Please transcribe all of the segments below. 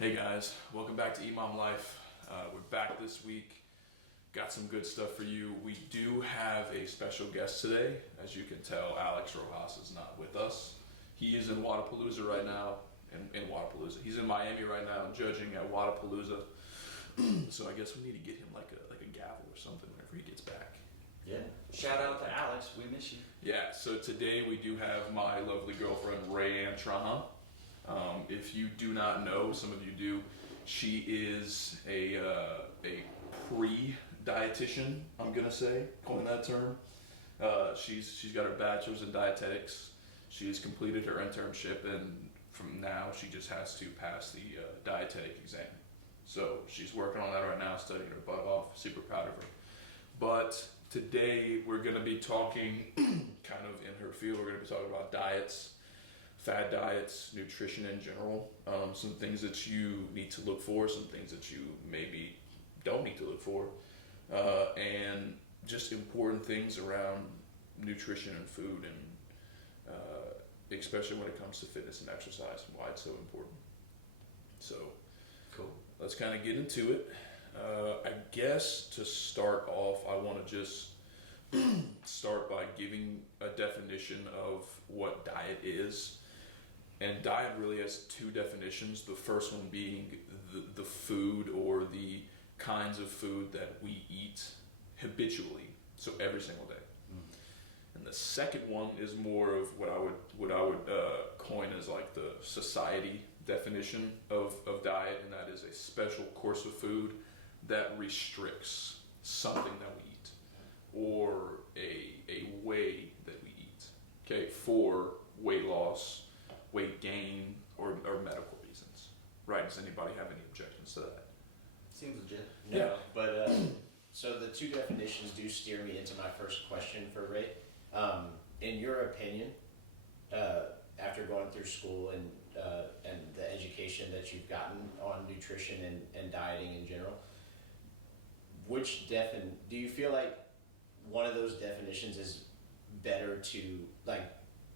Hey guys, welcome back to EMOM Life. We're back this week. Got some good stuff for you. We do have a special guest today. As you can tell, Alex Rojas is not with us. He is in Wadapalooza right now. In Wadapalooza. He's in Miami right now judging at Wadapalooza. So I guess we need to get him like a gavel or something whenever he gets back. Yeah. Shout out to Alex. We miss you. Yeah, so today we do have my lovely girlfriend, Rayanne Trahan. If you do not know, some of you do, she is a pre-dietitian, I'm gonna say, coin that term. She's got her bachelor's in dietetics. She's completed her internship, and from now she just has to pass the dietetic exam. So she's working on that right now, studying her butt off. Super proud of her. But today we're gonna be talking, kind of in her field, we're gonna be talking about diets. Fad diets, nutrition in general, some things that you need to look for, some things that you maybe don't need to look for, and just important things around nutrition and food, and especially when it comes to fitness and exercise and why it's so important. So, cool. Let's kind of get into it. I guess to start off, I want to just start by giving a definition of what diet is. And diet really has two definitions. The first one being the food or the kinds of food that we eat habitually, so every single day. And the second one is more of what I would coin as like the society definition of diet, and that is a special course of food that restricts something that we eat or a way that we eat. Okay, for weight loss, weight gain, or medical reasons, right? Does anybody have any objections to that? Seems legit. No, yeah. But so the two definitions do steer me into my first question for Ray. In your opinion, after going through school and the education that you've gotten on nutrition and dieting in general, do you feel like one of those definitions is better to, like,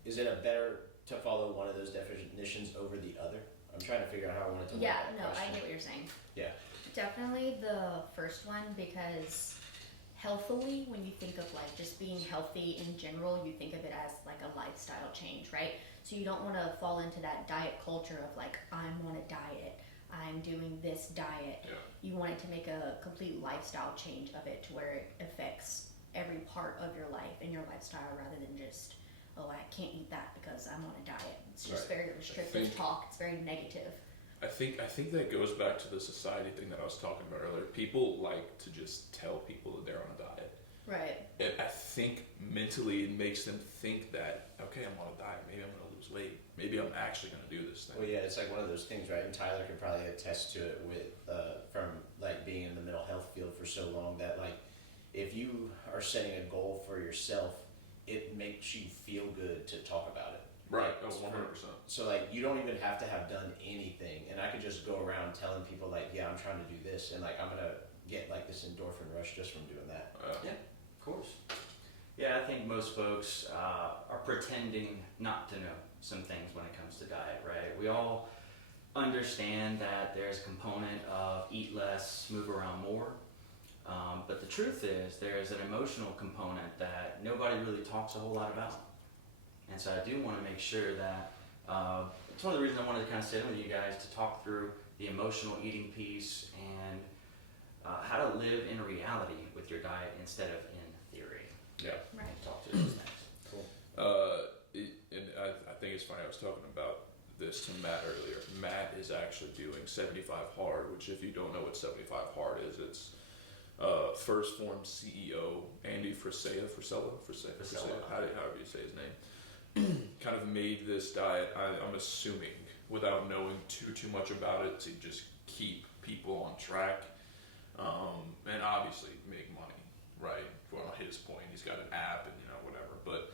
is it better to follow one of those definitions over the other? I'm trying to figure out how I want to. Yeah, no, question. I get what you're saying. Yeah. Definitely the first one, because healthily, when you think of like just being healthy in general, you think of it as like a lifestyle change, right? So you don't want to fall into that diet culture of like, I'm on a diet, I'm doing this diet. Yeah. You want it to make a complete lifestyle change of it to where it affects every part of your life and your lifestyle rather than just, oh, I can't eat that because I'm on a diet. It's just very restrictive talk. It's very negative. I think that goes back to the society thing that I was talking about earlier. People like to just tell people that they're on a diet. Right. I think mentally it makes them think that, okay, I'm on a diet. Maybe I'm going to lose weight. Maybe I'm actually going to do this thing. Well, yeah, it's like one of those things, right? And Tyler can probably attest to it with from like being in the mental health field for so long that like if you are setting a goal for yourself, it makes you feel good to talk about it. Right, 100%. So like you don't even have to have done anything, and I could just go around telling people like, yeah, I'm trying to do this, and like I'm gonna get like this endorphin rush just from doing that. Yeah, of course. Yeah, I think most folks are pretending not to know some things when it comes to diet, right? We all understand that there's a component of eat less, move around more. But the truth is there's an emotional component that nobody really talks a whole lot about. And so I do want to make sure that it's one of the reasons I wanted to kind of sit in with you guys to talk through the emotional eating piece and how to live in reality with your diet instead of in theory. Yeah. Right. Talk to those things. Cool. And I think it's funny, I was talking about this to Matt earlier. Matt is actually doing 75 Hard, which if you don't know what 75 Hard is, it's First Form CEO Andy Frisella, however you say his name, kind of made this diet, I'm assuming, without knowing too much about it, to just keep people on track, and obviously make money, right? Well, on his point, he's got an app and whatever, but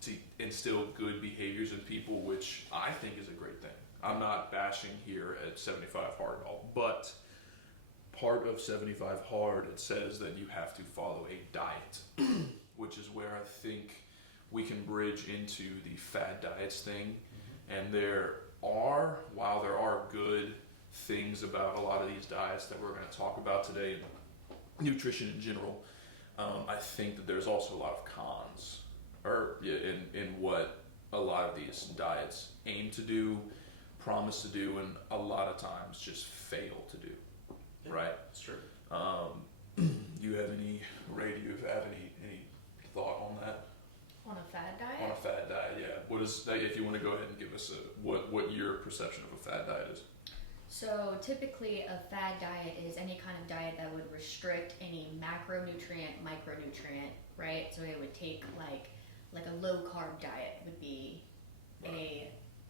to instill good behaviors in people, which I think is a great thing. I'm not bashing here at 75 Hard at all, but part of 75 Hard, it says that you have to follow a diet, which is where I think we can bridge into the fad diets thing. Mm-hmm. And while there are good things about a lot of these diets that we're going to talk about today, and nutrition in general, I think that there's also a lot of cons, in what a lot of these diets aim to do, promise to do, and a lot of times just fail to do. Yeah, right? That's true. You have any, Ray? Do you have any thought on that? On a fad On diet? a fad diet, yeah. What is, if you want to go ahead and give us what your perception of a fad diet is? So typically a fad diet is any kind of diet that would restrict any macronutrient, micronutrient, right? So it would take like a low carb diet would be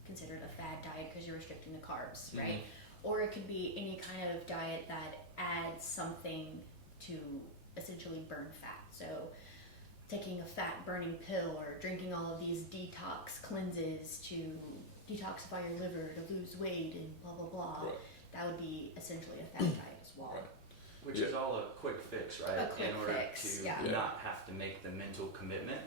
considered a fad diet because you're restricting the carbs, right? Or it could be any kind of diet that adds something to essentially burn fat. So taking a fat burning pill or drinking all of these detox cleanses to detoxify your liver to lose weight and blah blah blah. Right. That would be essentially a fat diet as well. Right. Which is all a quick fix, right? A quick in order fix, to yeah. not have to make the mental commitment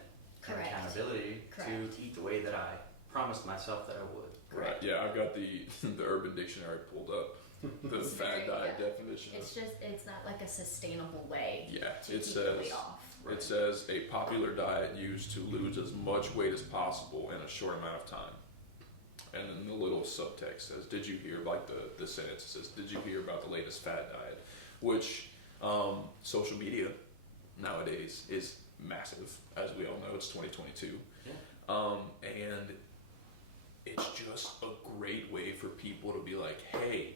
and Correct. accountability Correct. to eat the way that I promised myself that I would. Right. Yeah, I've got the Urban Dictionary pulled up. The It's fad very- diet yeah. definition. It's not like a sustainable way Yeah, to it keep the says weight off. Right. it says a popular diet used to lose as much weight as possible in a short amount of time. And then the little subtext says, "Did you hear?" Like the sentence says, "Did you hear about the latest fad diet?" Which social media nowadays is massive, as we all know. It's 2022, Yeah. and it's just a great way for people to be like, "Hey,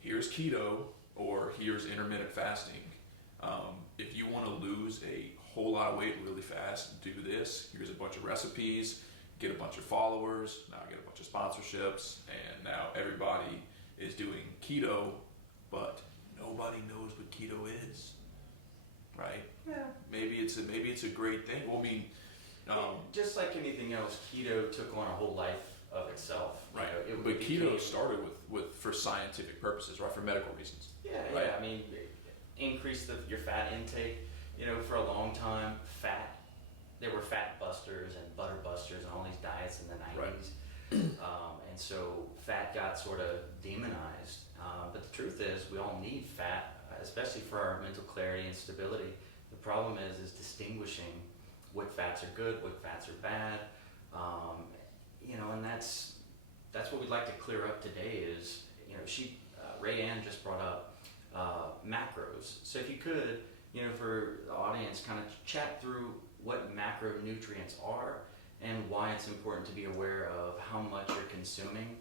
here's keto or here's intermittent fasting. If you want to lose a whole lot of weight really fast, do this. Here's a bunch of recipes, get a bunch of followers, now get a bunch of sponsorships, and now everybody is doing keto, but nobody knows what keto is, right? Yeah. Maybe it's a great thing. Well, I mean, Just like anything else, keto took on a whole life of itself. You right. know, it But became- keto started with for scientific purposes, right? For medical reasons. Yeah, Right. yeah. I mean, increase your fat intake. You know, for a long time, there were fat busters and butter busters and all these diets in the 90s. And so fat got sort of demonized. But the truth is, we all need fat, especially for our mental clarity and stability. The problem is distinguishing what fats are good, what fats are bad. You know, and that's what we'd like to clear up today is, you know, Ray Ann just brought up macros. So if you could, you know, for the audience, kind of chat through what macronutrients are and why it's important to be aware of how much you're consuming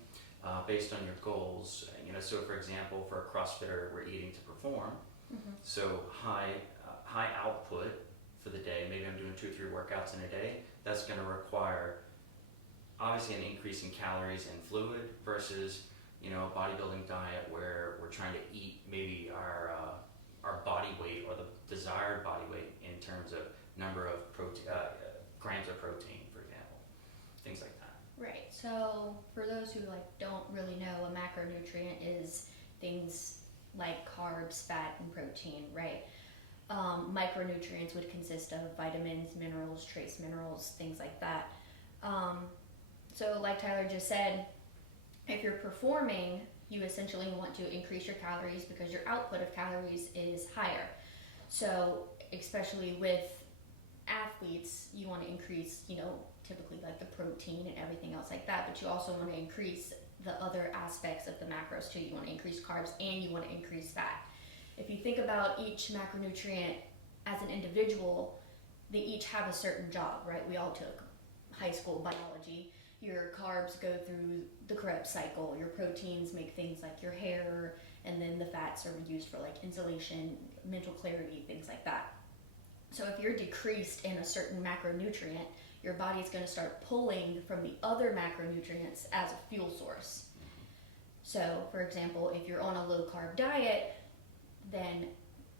based on your goals. You know, so for example, for a CrossFitter, we're eating to perform. So high output for the day. Maybe I'm doing 2 or 3 workouts in a day. That's going to require obviously an increase in calories and fluid versus, you know, a bodybuilding diet where we're trying to eat maybe our body weight or the desired body weight in terms of number of grams of protein, for example, things like that. Right. So for those who don't really know, a macronutrient is things like carbs, fat, and protein, right? Micronutrients would consist of vitamins, minerals, trace minerals, things like that. So like Tyler just said, if you're performing, you essentially want to increase your calories because your output of calories is higher. So especially with athletes, you want to increase, you know, typically like the protein and everything else like that, but you also want to increase the other aspects of the macros too. You want to increase carbs and you want to increase fat. If you think about each macronutrient as an individual, they each have a certain job, right? We all took high school biology. Your carbs go through the Krebs cycle. Your proteins make things like your hair, and then the fats are used for like insulation, mental clarity, things like that. So if you're decreased in a certain macronutrient, your body's going to start pulling from the other macronutrients as a fuel source. So for example, if you're on a low carb diet, then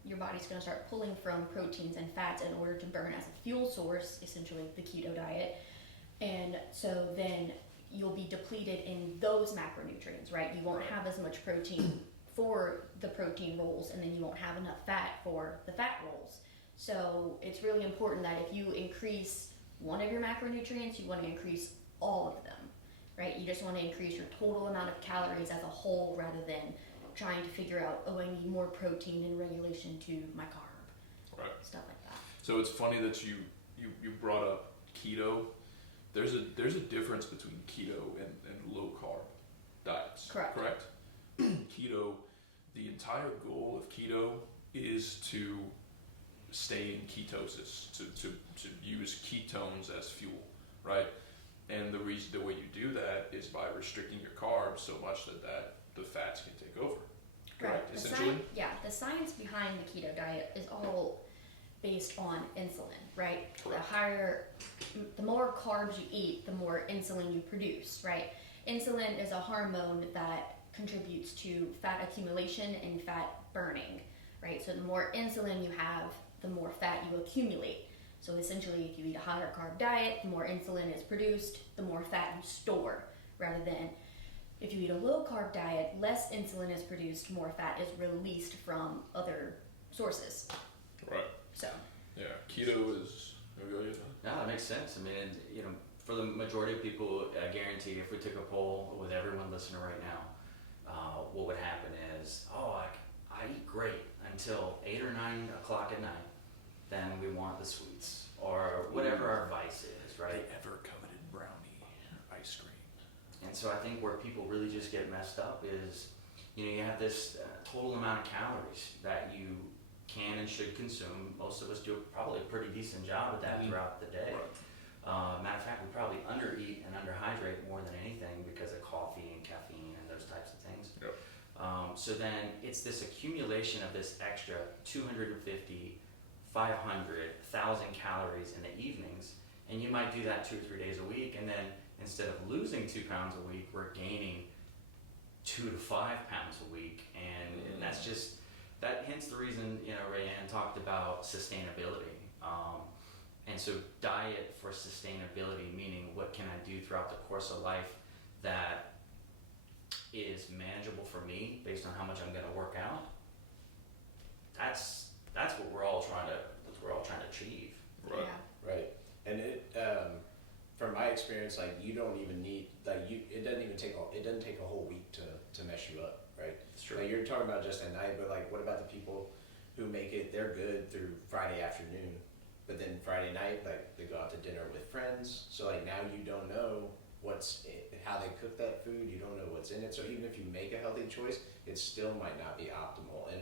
your body's going to start pulling from proteins and fats in order to burn as a fuel source, essentially the keto diet. And so then you'll be depleted in those macronutrients, right? You won't have as much protein for the protein rolls, and then you won't have enough fat for the fat rolls. So it's really important that if you increase one of your macronutrients, you want to increase all of them, right? You just want to increase your total amount of calories as a whole rather than trying to figure out, oh, I need more protein in regulation to my carb. Right. Stuff like that. So it's funny that you brought up keto. There's a difference between keto and low carb diets. Correct. Keto, the entire goal of keto is to stay in ketosis, to use ketones as fuel, right? And the way you do that is by restricting your carbs so much that the fats can take over. Correct, Right. essentially? The science behind the keto diet is all based on insulin, right? Correct. The more carbs you eat, the more insulin you produce, right? Insulin is a hormone that contributes to fat accumulation and fat burning, right? So the more insulin you have, the more fat you accumulate. So essentially, if you eat a higher carb diet, the more insulin is produced, the more fat you store, rather than if you eat a low carb diet, less insulin is produced, more fat is released from other sources. Right. So. Yeah, keto is. No, that makes sense. I mean, you know, for the majority of people, I guarantee if we took a poll with everyone listening right now, what would happen is, I eat great until 8 or 9 o'clock at night. Then we want the sweets or whatever our vice is, right? The ever coveted brownie ice cream. And so I think where people really just get messed up is, you know, you have this total amount of calories that you can and should consume. Most of us do probably a pretty decent job at that throughout the day. Right. Matter of fact, we probably undereat and underhydrate more than anything because of coffee and caffeine and those types of things. Yep. So then it's this accumulation of this extra 250, 500, 1,000 calories in the evenings, and you might do that 2 or 3 days a week, and then instead of losing 2 pounds a week, we're gaining 2 to 5 pounds a week, and that's just, that hence the reason, you know, Rayanne talked about sustainability. And so diet for sustainability, meaning what can I do throughout the course of life that is manageable for me based on how much I'm going to work out. That's what we're all trying to achieve. Right. Yeah. Right. And it, from my experience, like you don't even need, it doesn't take a whole week to mess you up, right? It's true. Like you're talking about just at night, but like what about the people who make it, they're good through Friday afternoon, but then Friday night, like they go out to dinner with friends. So like now you don't know how they cook that food, you don't know what's in it. So even if you make a healthy choice, it still might not be optimal. And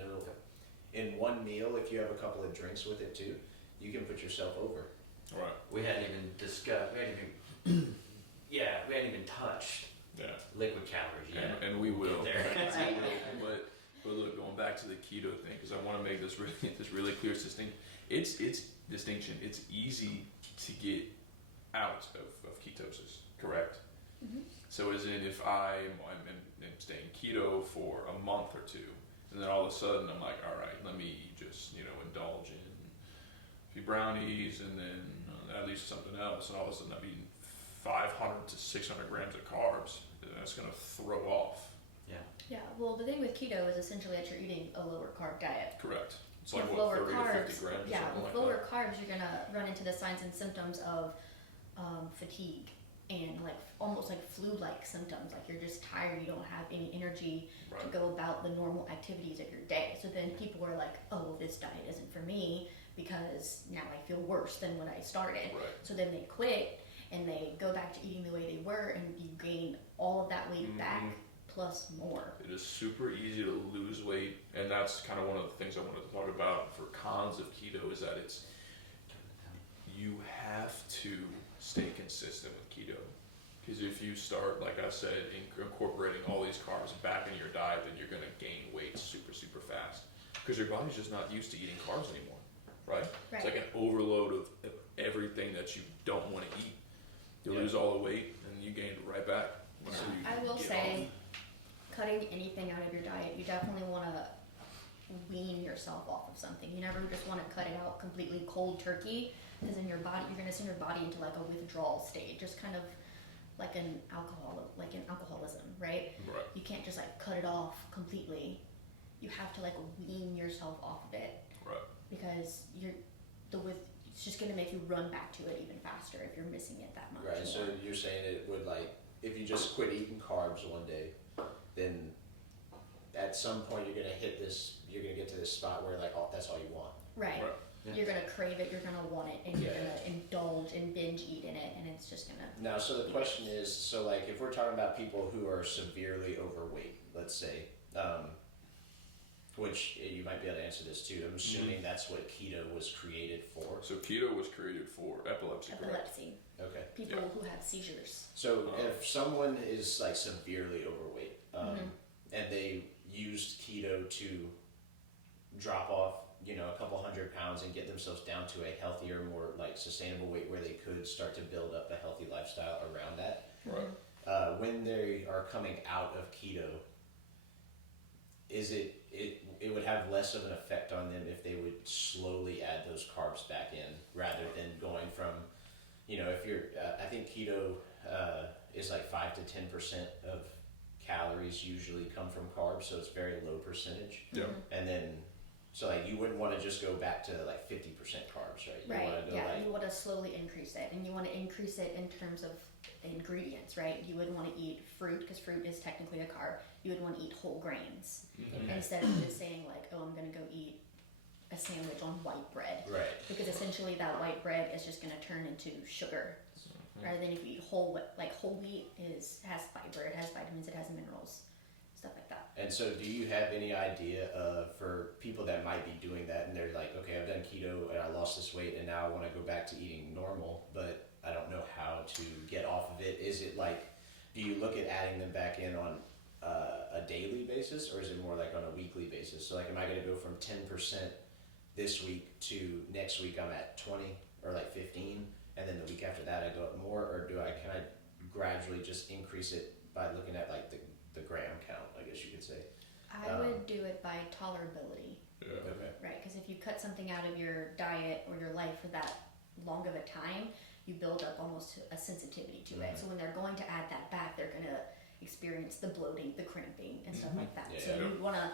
in one meal, if you have a couple of drinks with it too, you can put yourself over. Right. We hadn't even touched liquid calories yet. And we will. Get there. Right. But look, going back to the keto thing, because I want to make this really clear distinction. It's distinction. It's easy to get out of ketosis, correct? Mm-hmm. So as in, if I'm staying keto for a month or two, and then all of a sudden I'm like, all right, let me just indulge in a few brownies, and then at least something else, and all of a sudden I'm eating 500 to 600 grams of carbs. That's going to throw off. Yeah, well, the thing with keto is essentially that you're eating a lower carb diet. Correct. It's With like lower 30 carbs, to 50 grams or yeah, something with like lower that. carbs, you're gonna run into the signs and symptoms of fatigue and like almost like flu-like symptoms. Like you're just tired, you don't have any energy to Right. go about the normal activities of your day. So then people are like, oh, well, this diet isn't for me because now I feel worse than when I started. Right. So then they quit and they go back to eating the way they were, and you gain all of that weight back plus more. It is super easy to lose weight, and that's kind of one of the things I wanted to talk about for cons of keto is that you have to stay consistent with keto. Because if you start, like I said, incorporating all these carbs back into your diet, then you're going to gain weight super, super fast. Because your body's just not used to eating carbs anymore, right? It's like an overload of everything that you don't want to eat. You lose all the weight, and you gain it right back. I will say, cutting anything out of your diet, you definitely want to wean yourself off of something. You never just want to cut it out completely cold turkey, because in your body, you're going to send your body into like a withdrawal state, just kind of like an alcoholism, right? Right. You can't just like cut it off completely. You have to like wean yourself off of it, Right. because it's just going to make you run back to it even faster if you're missing it that much. Right. So you're saying it would like if you just quit eating carbs one day, then at some point you're gonna get to this spot where like, oh, that's all you want. Right. Yeah. You're gonna crave it, you're gonna want it, and you're gonna indulge and binge eat in it, and it's just gonna. Now, so the question is, so like if we're talking about people who are severely overweight, let's say, which you might be able to answer this too. I'm assuming that's what keto was created for. So keto was created for epilepsy, correct? Epilepsy. Okay. People who have seizures. So if someone is like severely overweight, and they used keto to drop off, you know, a couple 100 pounds and get themselves down to a healthier, more like sustainable weight where they could start to build up a healthy lifestyle around that. Right. When they are coming out of keto, is it would have less of an effect on them if they would slowly add those carbs back in rather than going from, you know, if you're, I think keto is like 5 to 10% of calories usually come from carbs, so it's very low percentage. Yeah. And then, so like you wouldn't want to just go back to like 50% carbs, right? You Right. want to go Yeah. like, You want to slowly increase it, and you want to increase it in terms of ingredients, right? You would want to eat fruit because fruit is technically a carb. You would want to eat whole grains instead of just saying like, oh, I'm going to go eat a sandwich on white bread. right. Because essentially that white bread is just going to turn into sugar. Rather than if you eat whole wheat has fiber, it has vitamins, it has minerals, stuff like that. And so do you have any idea of, for people that might be doing that and they're like, okay, I've done keto and I lost this weight and now I want to go back to eating normal, but I don't know how to get off of it. Is it like, do you look at adding them back in on a daily basis, or is it more like on a weekly basis? So like, am I going to go from 10% this week to next week I'm at 20 or like 15, and then the week after that I go up more, or can I gradually just increase it by looking at like the gram count, I guess you could say? I would do it by tolerability, Yeah. Okay. right? Because if you cut something out of your diet or your life for that long of a time, you build up almost a sensitivity to it. So when they're going to add that back, they're going to experience the bloating, the cramping, and stuff like that. Yeah, So you want to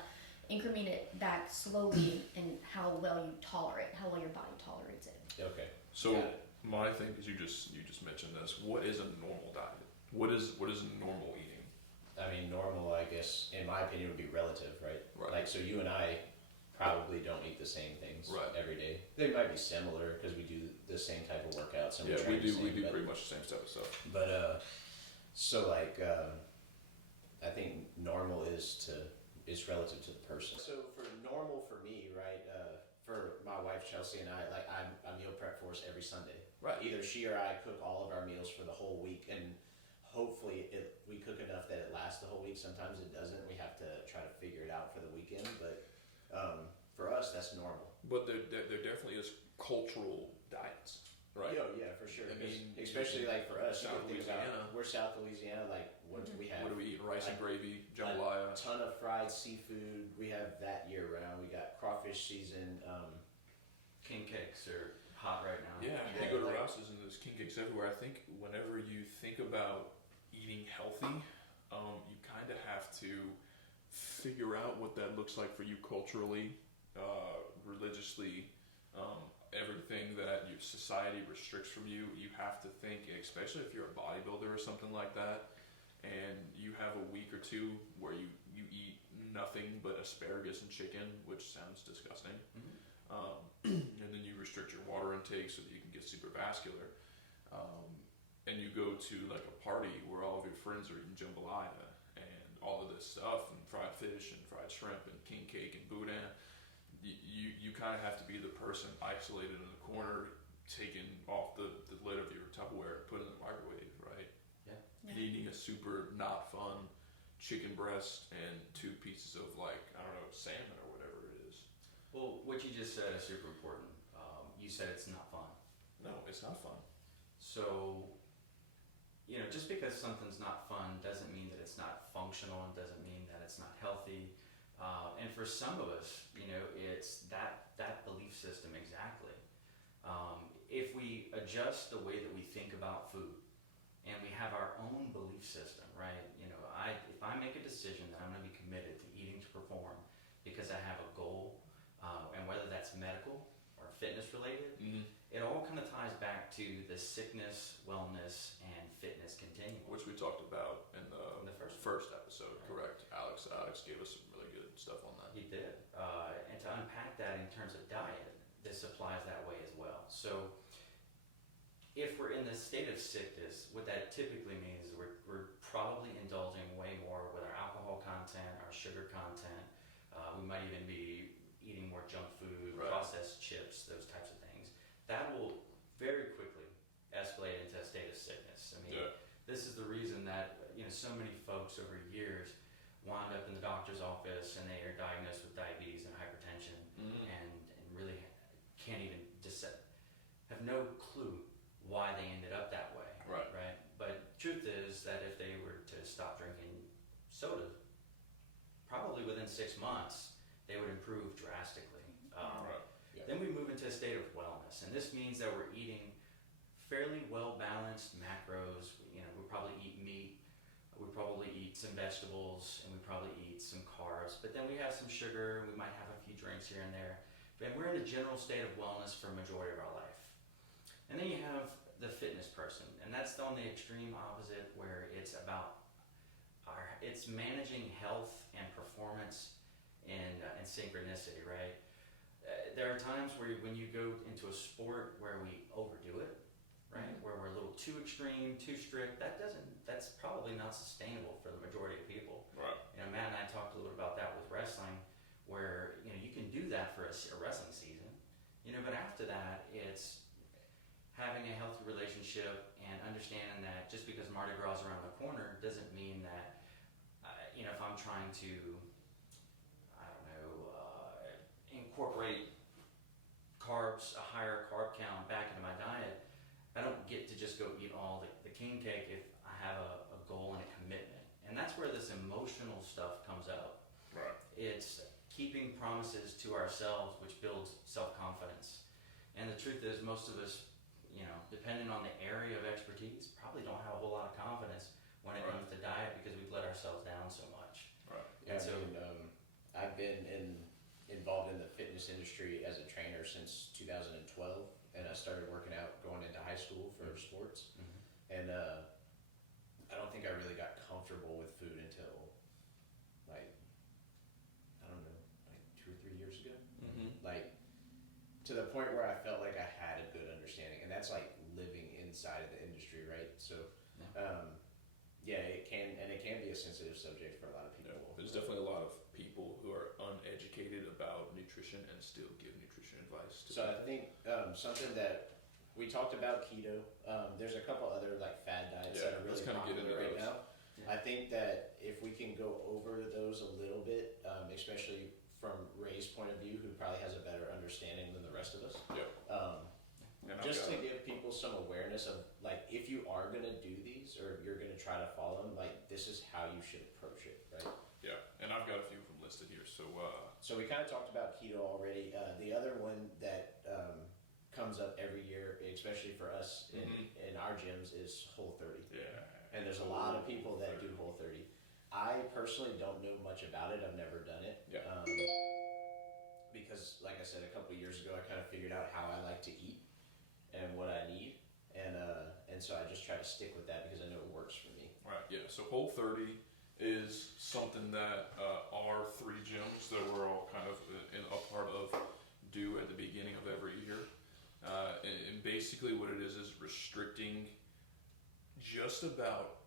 increment it back slowly in how well you tolerate, how well your body tolerates it. Okay. So Got it. my thing is, you just mentioned this. What is a normal diet? What is normal eating? I mean, normal, I guess, in my opinion, would be relative, right? Right. Like, so you and I probably don't eat the same things Right. every day. They might be similar because we do the same type of workouts and Yeah, train the we same, do but, pretty much the same type of stuff. But so like, I think normal is relative to the person. So for normal for me, right? For my wife Chelsea and I, like I meal prep for us every Sunday. Right. Either she or I cook all of our meals for the whole week, and hopefully we cook enough that it lasts the whole week. Sometimes it doesn't. We have to try to figure it out for the weekend, but for us, that's normal. But there definitely is cultural diets, right? Yeah, for sure. I mean, especially like for us, South you think about, Louisiana. we're South Louisiana. Like, what do we have? What do we eat? Rice and gravy, A jambalaya. ton of fried seafood. We have that year round. We got crawfish season. King cakes are hot right now. Yeah, Yeah, you go to like- Rouse's and there's king cakes everywhere. I think whenever you think about eating healthy, you kind of have to figure out what that looks like for you culturally, religiously, everything that your society restricts from you. You have to think, especially if you're a bodybuilder or something like that, and you have a week or two where you eat nothing but asparagus and chicken, which sounds disgusting. And then you restrict your water intake so that you can get super vascular. And you go to like a party where all of your friends are eating jambalaya and all of this stuff, and fried fish and fried shrimp and king cake and boudin. You kind of have to be the person isolated in the corner, taking off the lid of your Tupperware and put it in the microwave, right? Yeah. And eating a super not fun chicken breast and 2 pieces of like, I don't know, salmon or whatever it is. Well, what you just said is super important. You said it's not fun. No, it's not fun. So, you know, just because something's not fun doesn't mean that it's not functional, and doesn't mean that it's not healthy. And for some of us, you know, it's that belief system exactly. If we adjust the way that we think about food, and we have our own belief system, right? You know, if I make a decision that I'm going to be committed to eating to perform because I have a goal, and whether that's medical or fitness related, it all kind of ties back to the sickness, wellness, and fitness continuum. Which we talked about stuff on that. He did. And to unpack that in terms of diet, this applies that way as well. So if we're in the state of sickness, what that typically means is we're probably indulging way more with our alcohol content, our sugar content. We might even be eating more junk food, Right. processed chips, those types of things. That will very quickly escalate into a state of sickness. I mean, Yeah. this is the reason that so many folks over years wind up in the doctor's office and they are diagnosed with diabetes and hypertension, and really can't even have no clue why they ended up that way. Right. But truth is that if they were to stop drinking soda, probably within 6 months they would improve drastically. Right. Yeah. Then we move into a state of wellness, and this means that we're eating fairly well balanced macros. We probably eat meat, we probably eat some vegetables, and we probably eat some carbs. But then we have some sugar, and we might have a few drinks here and there. And we're in a general state of wellness for a majority of our life. And then you have the fitness person, and that's on the extreme opposite, where it's about it's managing health and performance and synchronicity, right? There are times where when you go into a sport where we overdo it, right? Where we're a little too extreme, too strict. That's probably not sustainable for the majority of people. Right. Matt and I talked a little about that with wrestling, where you can do that for a wrestling season, but after that it's having a healthy relationship and understanding that just because Mardi Gras is around the corner doesn't mean that if I'm trying to incorporate carbs, a higher carb count back into my diet, I don't get to just go eat all the king cake if I have a goal and a commitment. And that's where this emotional stuff comes out. Right. It's keeping promises to ourselves, which builds self-confidence. And the truth is, most of us, depending on the area of expertise, probably don't have a whole lot of confidence when it comes to diet because we've let ourselves down so much. Right. Yeah, I've been involved in the fitness industry as a trainer since 2012, and I started working out going into high school for sports. And I don't think I really got comfortable with food until like 2 or 3 years ago. To the point where I felt like I had a good understanding, and that's like living inside of the industry, right? So it can be a sensitive subject for a lot of people. Yeah, there's definitely a lot of people who are uneducated about nutrition and still give nutrition advice. So I think something that we talked about keto. There's a couple other like fad diets that are really popular right now. Yeah. I think that if we can go over those a little bit, especially from Ray's point of view, who probably has a better understanding than the rest of us. Just to give people some awareness of like, if you are going to do these or you're going to try to follow them, like this is how you should approach it, right? Yeah, and I've got a few of them listed here. So we kind of talked about keto already. The other one that comes up every year, especially for us in our gyms, is Whole30. Yeah. And there's a lot of people that do Whole30. I personally don't know much about it. I've never done it. Yeah. Because, like I said, a couple of years ago, I kind of figured out how I like to eat and what I need, and so I just try to stick with that because I know it works for me. Right. Yeah. So Whole30 is something that our 3 gyms that we're all kind of a part of do at the beginning of every year, and basically what it is restricting just about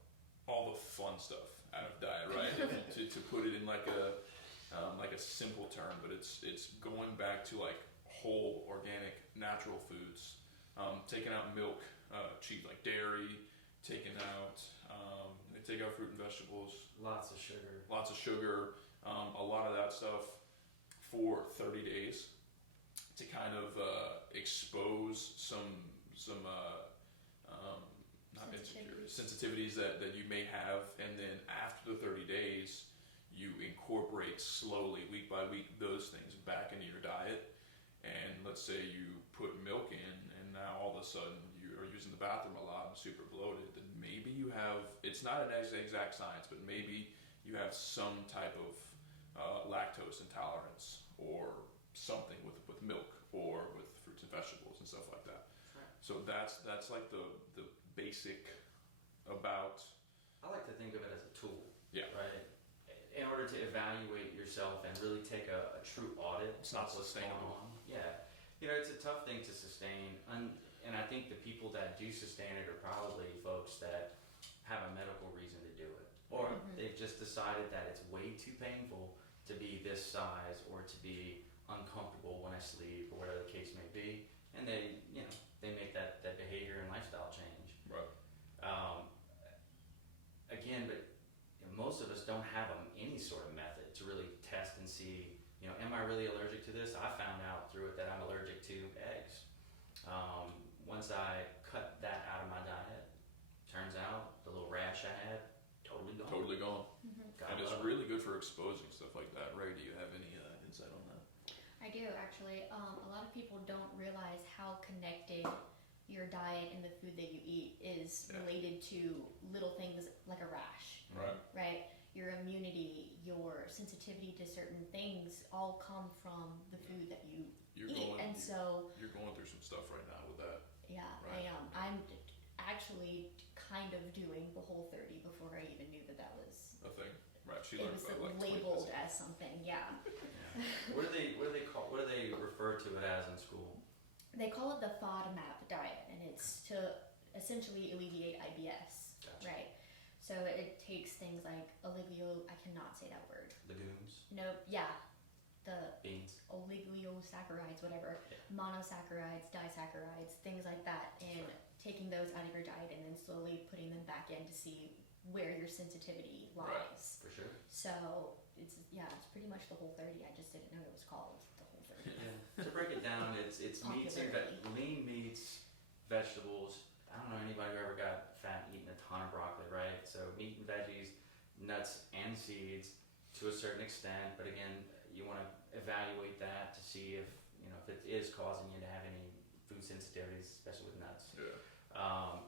all the fun stuff out of diet, right? to put it in like a simple term, but it's going back to like whole, organic, natural foods, taking out milk, cheese like dairy, taking out they take out fruit and vegetables, Lots of sugar, a lot of that stuff for 30 days to kind of expose some not sensitivities that you may have, and then after the 30 days you incorporate slowly, week by week, those things back into your diet. And let's say you put milk in and now all of a sudden you are using the bathroom a lot and super bloated, then maybe you have, it's not an exact science, but maybe you have some type of lactose intolerance or something with milk or with fruits and vegetables and stuff like that. Right. So that's like the basic about. I like to think of it as a tool. Yeah. Right. In order to evaluate your yourself and really take a true audit. It's not of what's going sustainable. on. Yeah. It's a tough thing to sustain. And I think the people that do sustain it are probably folks that have a medical reason to do it. Or they've just decided that it's way too painful to be this size or to be uncomfortable when I sleep or whatever the case may be. And they make that behavior and lifestyle change. Right. Again, but most of us don't have any sort of method to really test and see, am I really allergic to this? I found out through it that I'm allergic to eggs. Once I cut that out of my diet, turns out the little rash I had, totally gone. Totally gone. God And it's love it. really good for exposing stuff like that. Ray, do you have any insight on that? I do actually. A lot of people don't realize how connected your diet and the food that you eat is related to little things like a rash, Right. right? Your immunity, your sensitivity to certain things all come from the food that you You're eat. going, And so, you're going through some stuff right now with that. yeah, Right. I'm actually kind of doing the Whole 30 before I even knew that was A thing. Right. She it learned was about like 20 labeled minutes. as something. Yeah, Yeah. What do they refer to it as in school? they call it the FODMAP diet, and it's to essentially alleviate IBS, Gotcha. right? So it takes things like I cannot say that word. Legumes, No, yeah, the beans. oligosaccharides, whatever, Yeah. monosaccharides, disaccharides, things like that, and taking those out of your diet and then slowly putting them back in to see where your sensitivity lies. Right. For sure. So it's pretty much the Whole 30. I just didn't know it was called the Whole 30. Yeah. To break it down, it's meats and lean meats, vegetables. I don't know anybody who ever got fat eating a ton of broccoli, right? So meat and veggies, nuts and seeds to a certain extent, but again, you want to evaluate that to see if it is causing you to have any food sensitivities, especially with nuts. Yeah.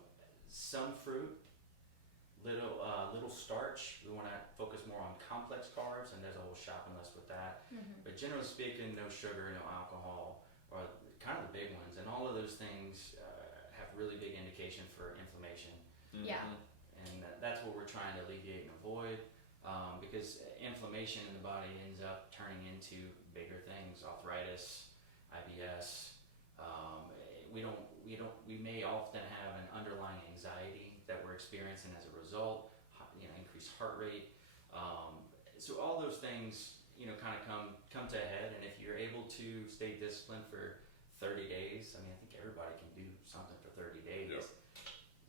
Some fruit, little starch. We want to focus more on complex carbs, and there's a whole shopping list with that. But generally speaking, no sugar, no alcohol, or kind of the big ones. And all of those things have really big indication for inflammation. Yeah. And that's what we're trying to alleviate and avoid, because inflammation in the body ends up turning into bigger things, arthritis, IBS. We may often have an underlying anxiety that we're experiencing as a result, increased heart rate. So all those things, kind of come to a head. And if you're able to stay disciplined for 30 days, I think everybody can do something for 30 days. Yep.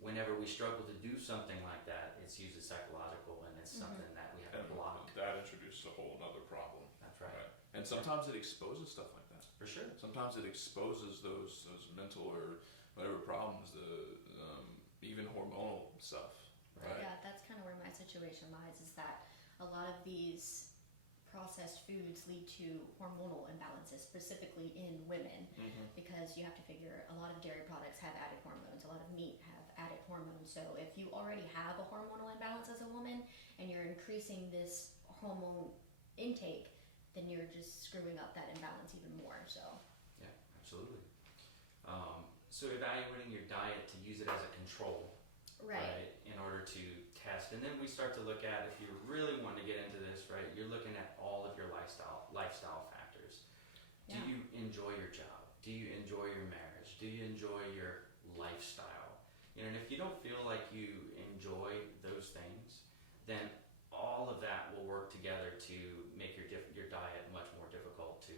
Whenever we struggle to do something like that, it's usually psychological, and it's something that we have And to block. that introduces a whole other problem. That's right. And sometimes it exposes stuff like that. For sure. Sometimes it exposes those mental or whatever problems, even hormonal stuff. Right. Yeah, that's kind of where my situation lies, is that a lot of these processed foods lead to hormonal imbalances, specifically in women, because you have to figure a lot of dairy products have added hormones, a lot of meat have added hormones. So if you already have a hormonal imbalance as a woman and you're increasing this hormone intake, then you're just screwing up that imbalance even more. So Yeah, absolutely. So evaluating your diet to use it as a control, right. in order to test. And then we start to look at, if you really want to get into this, right, you're looking at all of your lifestyle factors. Yeah. Do you enjoy your job? Do you enjoy your marriage? Do you enjoy your lifestyle? And if you don't feel like you enjoy those things, then all of that will work together to make your diet much more difficult to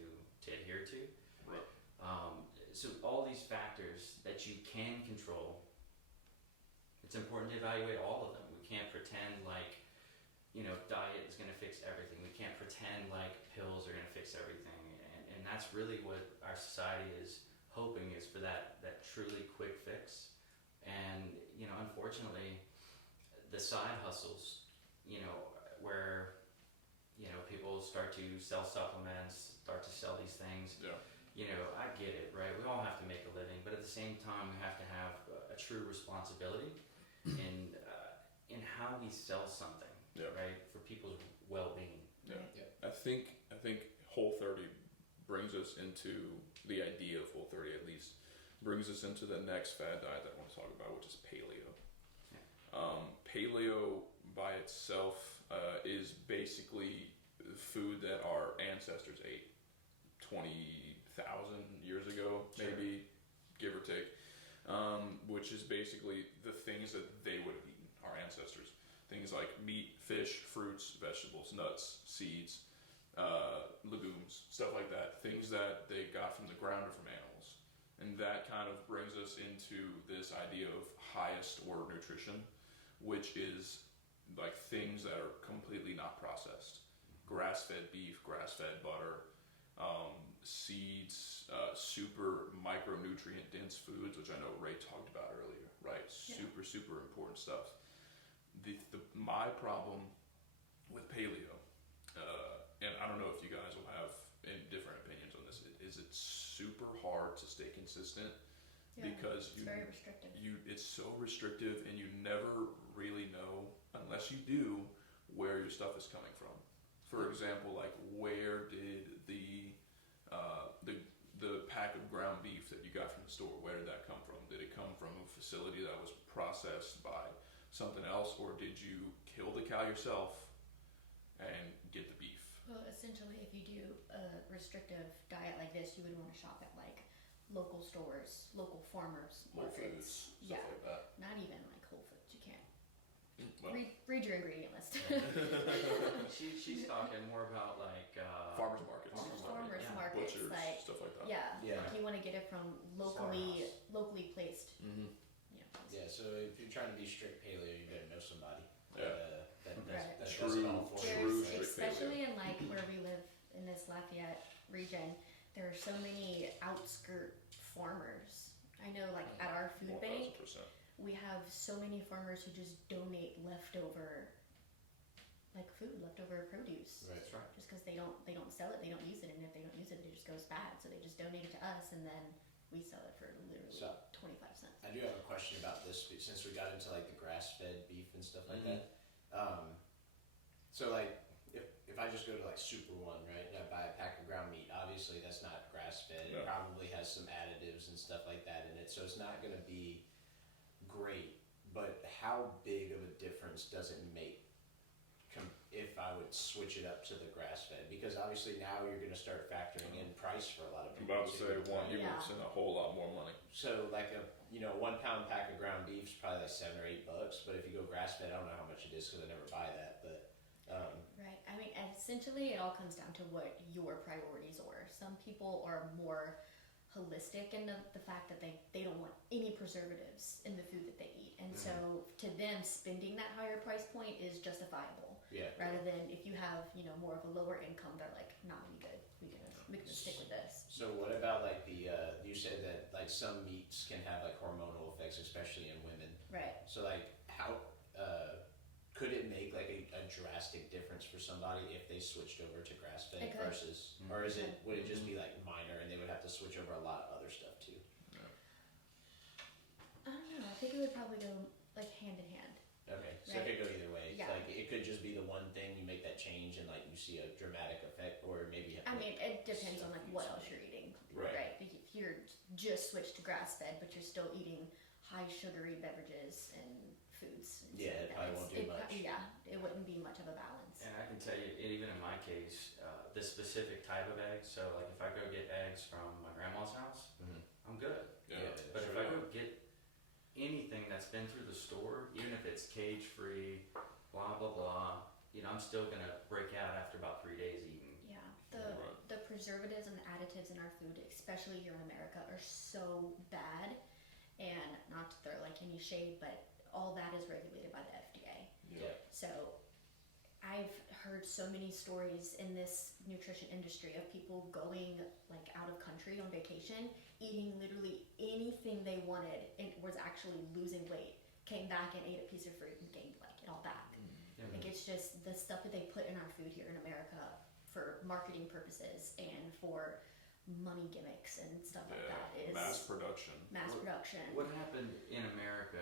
adhere to. Right. So all these factors that you can control, it's important to evaluate all of them. We can't pretend like, diet is going to fix everything. We can't pretend like pills are going to fix everything. And that's really what our society is hoping, is for that truly quick fix. And, unfortunately, the side hustles, where, people start to sell supplements, start to sell these things. Yeah. I get it, right? We all have to make a living, but at the same time, we have to have a true responsibility in how we sell something, Yeah. right? For people's well-being. Yeah. Right. Yeah. I think Whole 30 brings us into the idea of Whole 30, at least brings us into the next fad diet that I want to talk about, which is paleo. Yeah. Paleo by itself is basically food that our ancestors ate 20,000 years ago, maybe, give or take, which is basically the things that they would have eaten, our ancestors. Things like meat, fish, fruits, vegetables, nuts, seeds, legumes, stuff like that. Things that they got from the ground or from animals. And that kind of brings us into this idea of highest order nutrition, which is like things that are completely not processed. Grass-fed beef, grass-fed butter, seeds, super micronutrient dense foods, which I know Ray talked about earlier, right? Super, super important stuff. My problem with paleo, and I don't know if you guys will have different opinions on this, is it's super hard to stay consistent because it's very restrictive. It's so restrictive, and you never really know, unless you do, where your stuff is coming from. For example, like where did the pack of ground beef that you got from the store, where did that come from? Did it come from a facility that was processed by something else, or did you kill the cow yourself and get the beef? Well, essentially, if you do a restrictive diet like this, you would want to shop at like local stores, local farmers, Whole markets. Foods, stuff like that. Not even like Whole Foods. You can't. Well, Read your ingredient list. She's talking more about like farmers markets, Farmers yeah. markets, butchers, like stuff like that. Yeah. like you want to get it from locally placed. Mm-hmm. Yeah, so if you're trying to be strict paleo, you better know somebody. Yeah. That does True, it all for you. true. There's, especially in like where we live in this Lafayette region, there are so many outskirt farmers. I know, like at our food bank, 1000%. we have so many farmers who just donate leftover, like food, leftover produce. Right. That's right. Just because they don't sell it, they don't use it, and if they don't use it, it just goes bad. So they just donate it to us, and then we sell it for literally So, 25 cents. I do have a question about this since we got into like the grass-fed beef and stuff like Mhm. that. So like if I just go to like Super One, right, and I buy a pack of ground meat, obviously that's not grass-fed. No. It probably has some additives and stuff like that in it, so it's not going to be great. But how big of a difference does it make if I would switch it up to the grass-fed? Because obviously now you're going to start factoring in price for a lot of I'm people. about to say too. you Yeah. would spend a whole lot more money. So like a 1 pound pack of ground beef is probably like $7 or $8. But if you go grass fed, I don't know how much it is because I never buy that. But Right. I mean, essentially, it all comes down to what your priorities are. Some people are more holistic in the fact that they don't want any preservatives in the food that they eat. And so to them, spending that higher price point is justifiable. yeah, Rather than if you have, more of a lower income, they're like, nah, we good. We can stick with this. So what about like the you said that like some meats can have like hormonal effects, especially in women. Right. So like how could it make like a drastic difference for somebody if they switched over to grass fed It could. versus, or would it just be like minor and they would have to switch over a lot of other stuff too? I don't know. I think it would probably go like hand in hand. Okay, so Right. it could go either way. Yeah. Like it could just be the one thing you make that change and like you see a dramatic effect, or maybe. I mean, it depends on like what else you're eating, Right. If you're just switched to grass fed, but you're still eating high sugary beverages and foods. And Yeah, stuff it like probably that, won't do much. Yeah, it wouldn't be much of a balance. And I can tell you, even in my case, this specific type of egg. So, like, if I go get eggs from my grandma's house, I'm good. Yeah. But sure. if I go get anything that's been through the store, even if it's cage free, blah blah blah, I'm still gonna break out after about 3 days eating. Yeah, Right. the preservatives and the additives in our food, especially here in America, are so bad. And not to throw like any shade, but all that is regulated by the FDA. Yeah. So I've heard so many stories in this nutrition industry of people going like out of country on vacation, eating literally anything they wanted and was actually losing weight, came back and ate a piece of fruit and gained like it all back. Yeah. Like it's just the stuff that they put in our food here in America for marketing purposes and for money gimmicks and stuff like that is mass production. mass production. What happened in America,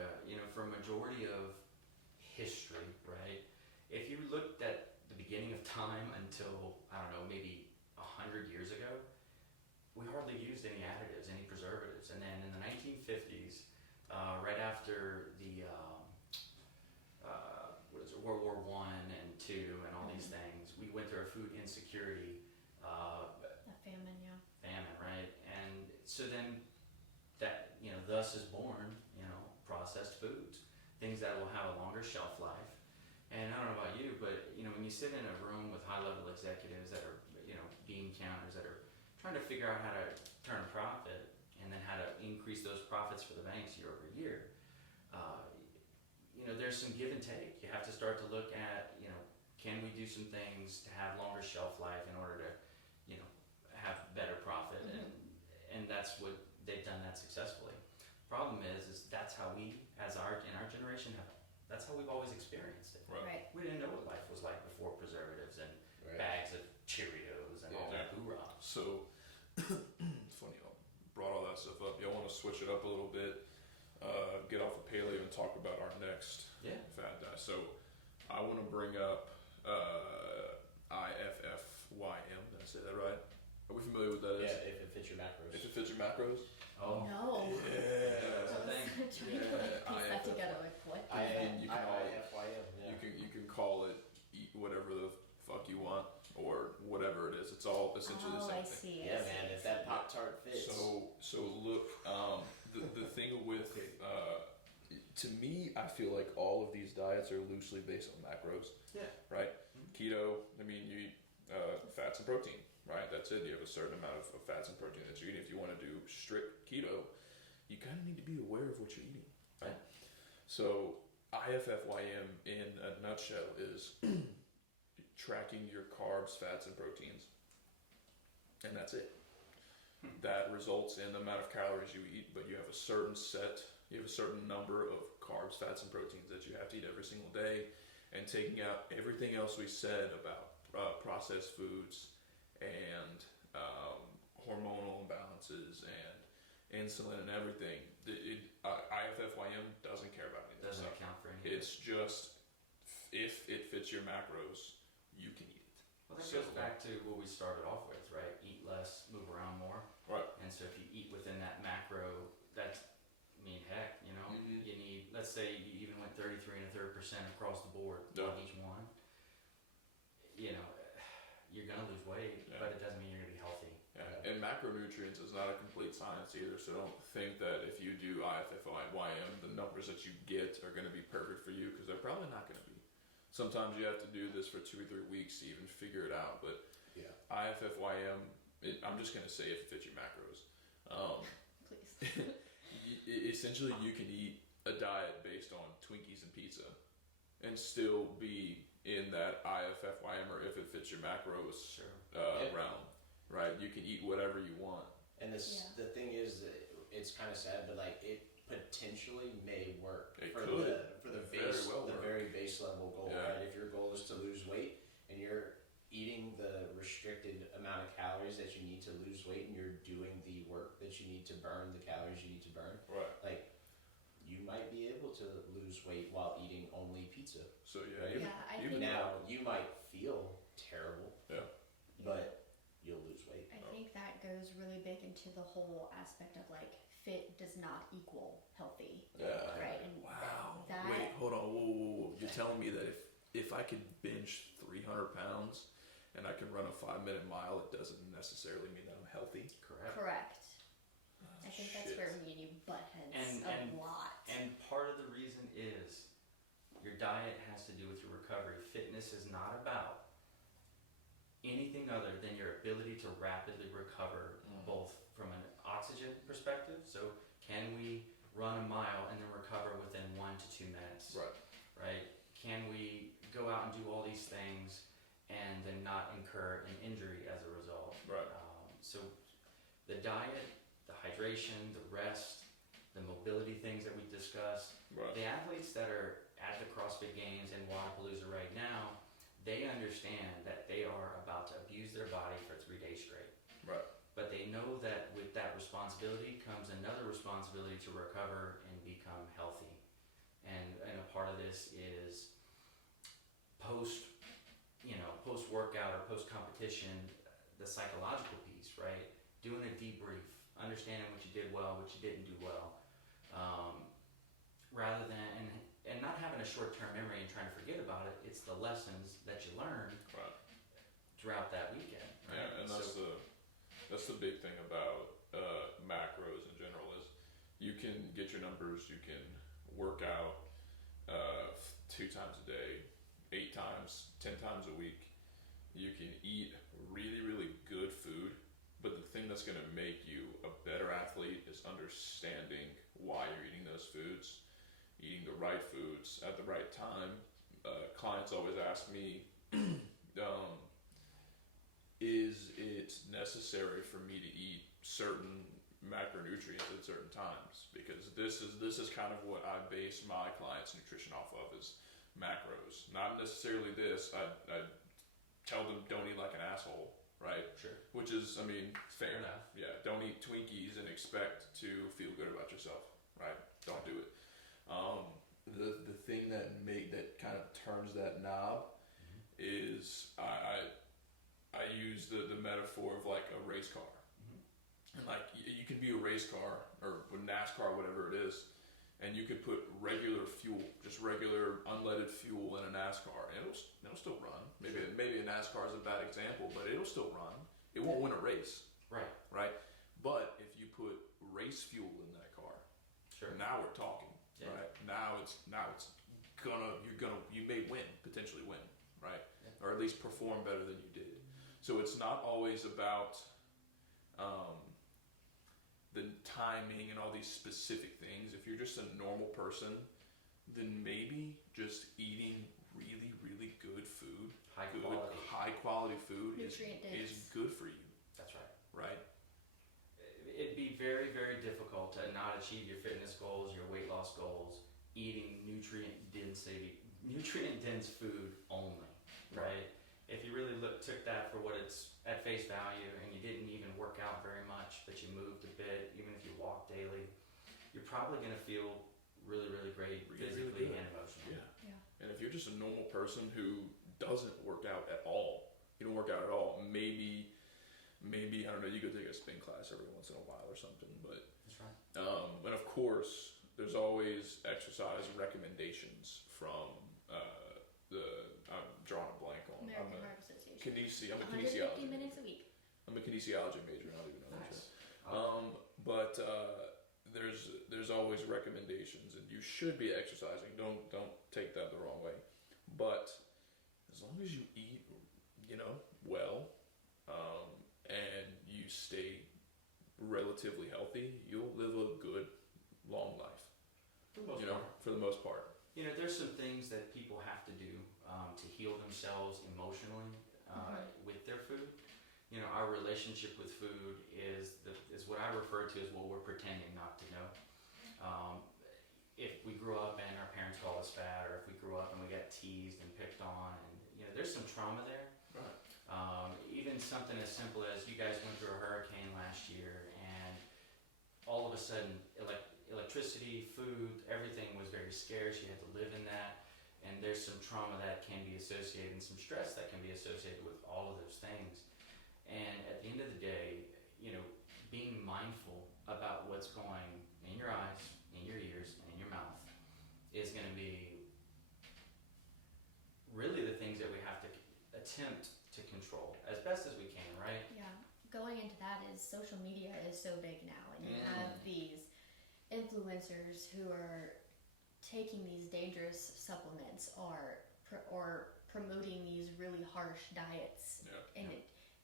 for a majority of history, right? If you looked at the beginning of time until, I don't know, maybe 100 years ago, we hardly used any additives, any preservatives. And then in the 1950s, right after the World War I and II and all these things, we went through a food insecurity, A famine, yeah. famine, right? And so then that, thus is born, processed foods, things that will have a longer shelf life. And I don't know about you, but, when you sit in a room with high-level executives that are, bean counters that are trying to figure out how to turn a profit and then how to increase those profits for the banks year over year, there's some give and take. You have to start to look at, can we do some things to have longer shelf life in order to, have better profit, and that's what they've done that successfully. Problem is that's how we, in our generation, that's how we've always experienced it. Right. We didn't know what life was like before preservatives and Right. bags of Cheerios and all that hoorah. So, it's funny y'all brought all that stuff up. Y'all want to switch it up a little bit, get off of paleo and talk about our next fad diet. So, I want to bring up IFFYM. Did I say that right? Are we familiar with that? Yeah, if it fits your macros. If it fits your macros? Oh, No. Yeah. that's a thing. Trying to piece that together, like what? You can all- IFYM, You can call it eat whatever the fuck you want or whatever it is. It's all essentially the same I thing. see. Yeah, man, if that Pop-Tart fits. So look, the thing with to me, I feel like all of these diets are loosely based on macros. Yeah. Right. Keto. I mean, you eat fats and protein. Right. That's it. You have a certain amount of fats and protein that you eat. If you want to do strict keto, you kind of need to be aware of what you're eating. Right. So IFFYM in a nutshell is tracking your carbs, fats, and proteins, and that's it. That results in the amount of calories you eat, but you have a certain number of carbs, fats, and proteins that you have to eat every single day, and taking out everything else we said about processed foods and hormonal imbalances and insulin and everything. IFFYM doesn't care about any of that Doesn't stuff. account for anything. It's just if it fits your macros, you can eat it. Well, that So- goes back to what we started off with, right? Eat less, move around more. Right. And so if you eat within that macro, heck, Mhm. you need, let's say you even went 33 1/3% across the board Yeah. on each one, you're going to lose weight, Yeah. but it doesn't mean you're going to be healthy. Yeah. And macronutrients is not a complete science either, so don't think that if you do IFFYM, the numbers that you get are going to be perfect for you, because they're probably not going to be. Sometimes you have to do this for 2 or 3 weeks to even figure it out, but Yeah. IFFYM, I'm just going to say if it fits your macros. Please. Essentially, you can eat a diet based on Twinkies and pizza and still be in that IFFYM or if it fits your macros Sure. Yep. realm, right? You can eat whatever you want. And the thing is that it's kind of sad, but like it potentially may work It for could. the Very base well the work. very base level goal, Yeah. right? If your goal is to lose weight and you're eating the restricted amount of calories that you need to lose weight and you're doing the work that you need to burn the calories you need to burn, Right. like you might be able to lose weight while eating only pizza. So yeah, Right. even, Yeah, I even think- Now you might feel terrible, yeah, but you'll lose weight. I think that goes really big into the whole aspect of like fit does not equal healthy, yeah. right? And Wow. that Wait, hold on. Whoa. You're telling me that if I could bench 300 pounds and I can run a 5-minute mile, it doesn't necessarily mean that I'm healthy? Correct. correct. I think that's Shit. where me and you butt heads And- a lot. And part of the reason is your diet has to do with your recovery. Fitness is not about anything other than your ability to rapidly recover, both from an oxygen perspective. So can we run a mile and then recover within 1 to 2 minutes? Right. Right? Can we go out and do all these things and then not incur an injury as a result? Right. So the diet, the hydration, the rest, the mobility things that we discussed, Right. the athletes that are at the CrossFit Games in Wadapalooza right now, they understand that they are about to abuse their body for 3 days straight. Right. But they know that with that responsibility comes another responsibility to recover and become healthy. And a part of this is post workout or post competition, the psychological piece, right? Doing a debrief, understanding what you did well, what you didn't do well, rather than and not having a short-term memory and trying to forget about it. It's the lessons that you learned Right. throughout that weekend. Right? Yeah, and that's the big thing about macros in general is you can get your numbers, you can work out 2 times a day, 8 times, 10 times a week. You can eat really, really good food, but the thing that's going to make you a better athlete is understanding why you're eating those foods, eating the right foods at the right time. Clients always ask me, is it necessary for me to eat certain macronutrients at certain times? Because this is kind of what I base my clients' nutrition off of is macros. Not necessarily this. I tell them don't eat like an asshole, right? Sure. Which is, I mean, fair enough. Yeah, don't eat Twinkies and expect to feel good about yourself, right? Don't do it. The thing that kind of turns that knob is I use the metaphor of like a race car. And like you can be a race car or NASCAR, whatever it is, and you could put regular fuel, just regular unleaded fuel in a NASCAR, and it'll still run. Maybe a NASCAR is a bad example, but it'll still run. It won't win a race. Right. But if you put race fuel in that car, sure. Now we're talking. Yeah. Right. Now it's you may potentially win, right? Yeah. Or at least perform better than you did. So it's not always about the timing and all these specific things. If you're just a normal person, then maybe just eating really, really good food, high quality food is good for you. That's right. Right? It'd be very, very difficult to not achieve your fitness goals, your weight loss goals, eating nutrient-dense food only, right? If you really took that for what it's at face value and you didn't even work out very much, but you moved a bit, even if you walk daily, you're probably going to feel really, really great physically and emotionally. Yeah. And if you're just a normal person who doesn't work out at all, maybe I don't know, you go take a spin class every once in a while or something, but that's right. And of course there's always exercise recommendations from I'm drawing a blank on American Heart Association. I'm a 150 kinesiology minutes a week. I'm a kinesiology major, and I don't even know Nice. that. But there's always recommendations, and you should be exercising. Don't take that the wrong way. But as long as you eat, well, and you stay relatively healthy, you'll live a good, long life. For the most part. There's some things that people have to do to heal themselves emotionally with their food. Our relationship with food is what I refer to as what we're pretending not to know. If we grew up and our parents called us fat, or if we grew up and we got teased and picked on, and there's some trauma there. Right. Even something as simple as you guys went through a hurricane last year, and all of a sudden, electricity, food, everything was very scarce. You had to live in that, and there's some trauma that can be associated and some stress that can be associated with all of those things. And at the end of the day, being mindful about what's going in your eyes, in your ears, and in your mouth is going to be really the things that we have to attempt to control as best as we can, right? Yeah. Going into that is social media is so big now, and you have these influencers who are taking these dangerous supplements or promoting these really harsh diets, and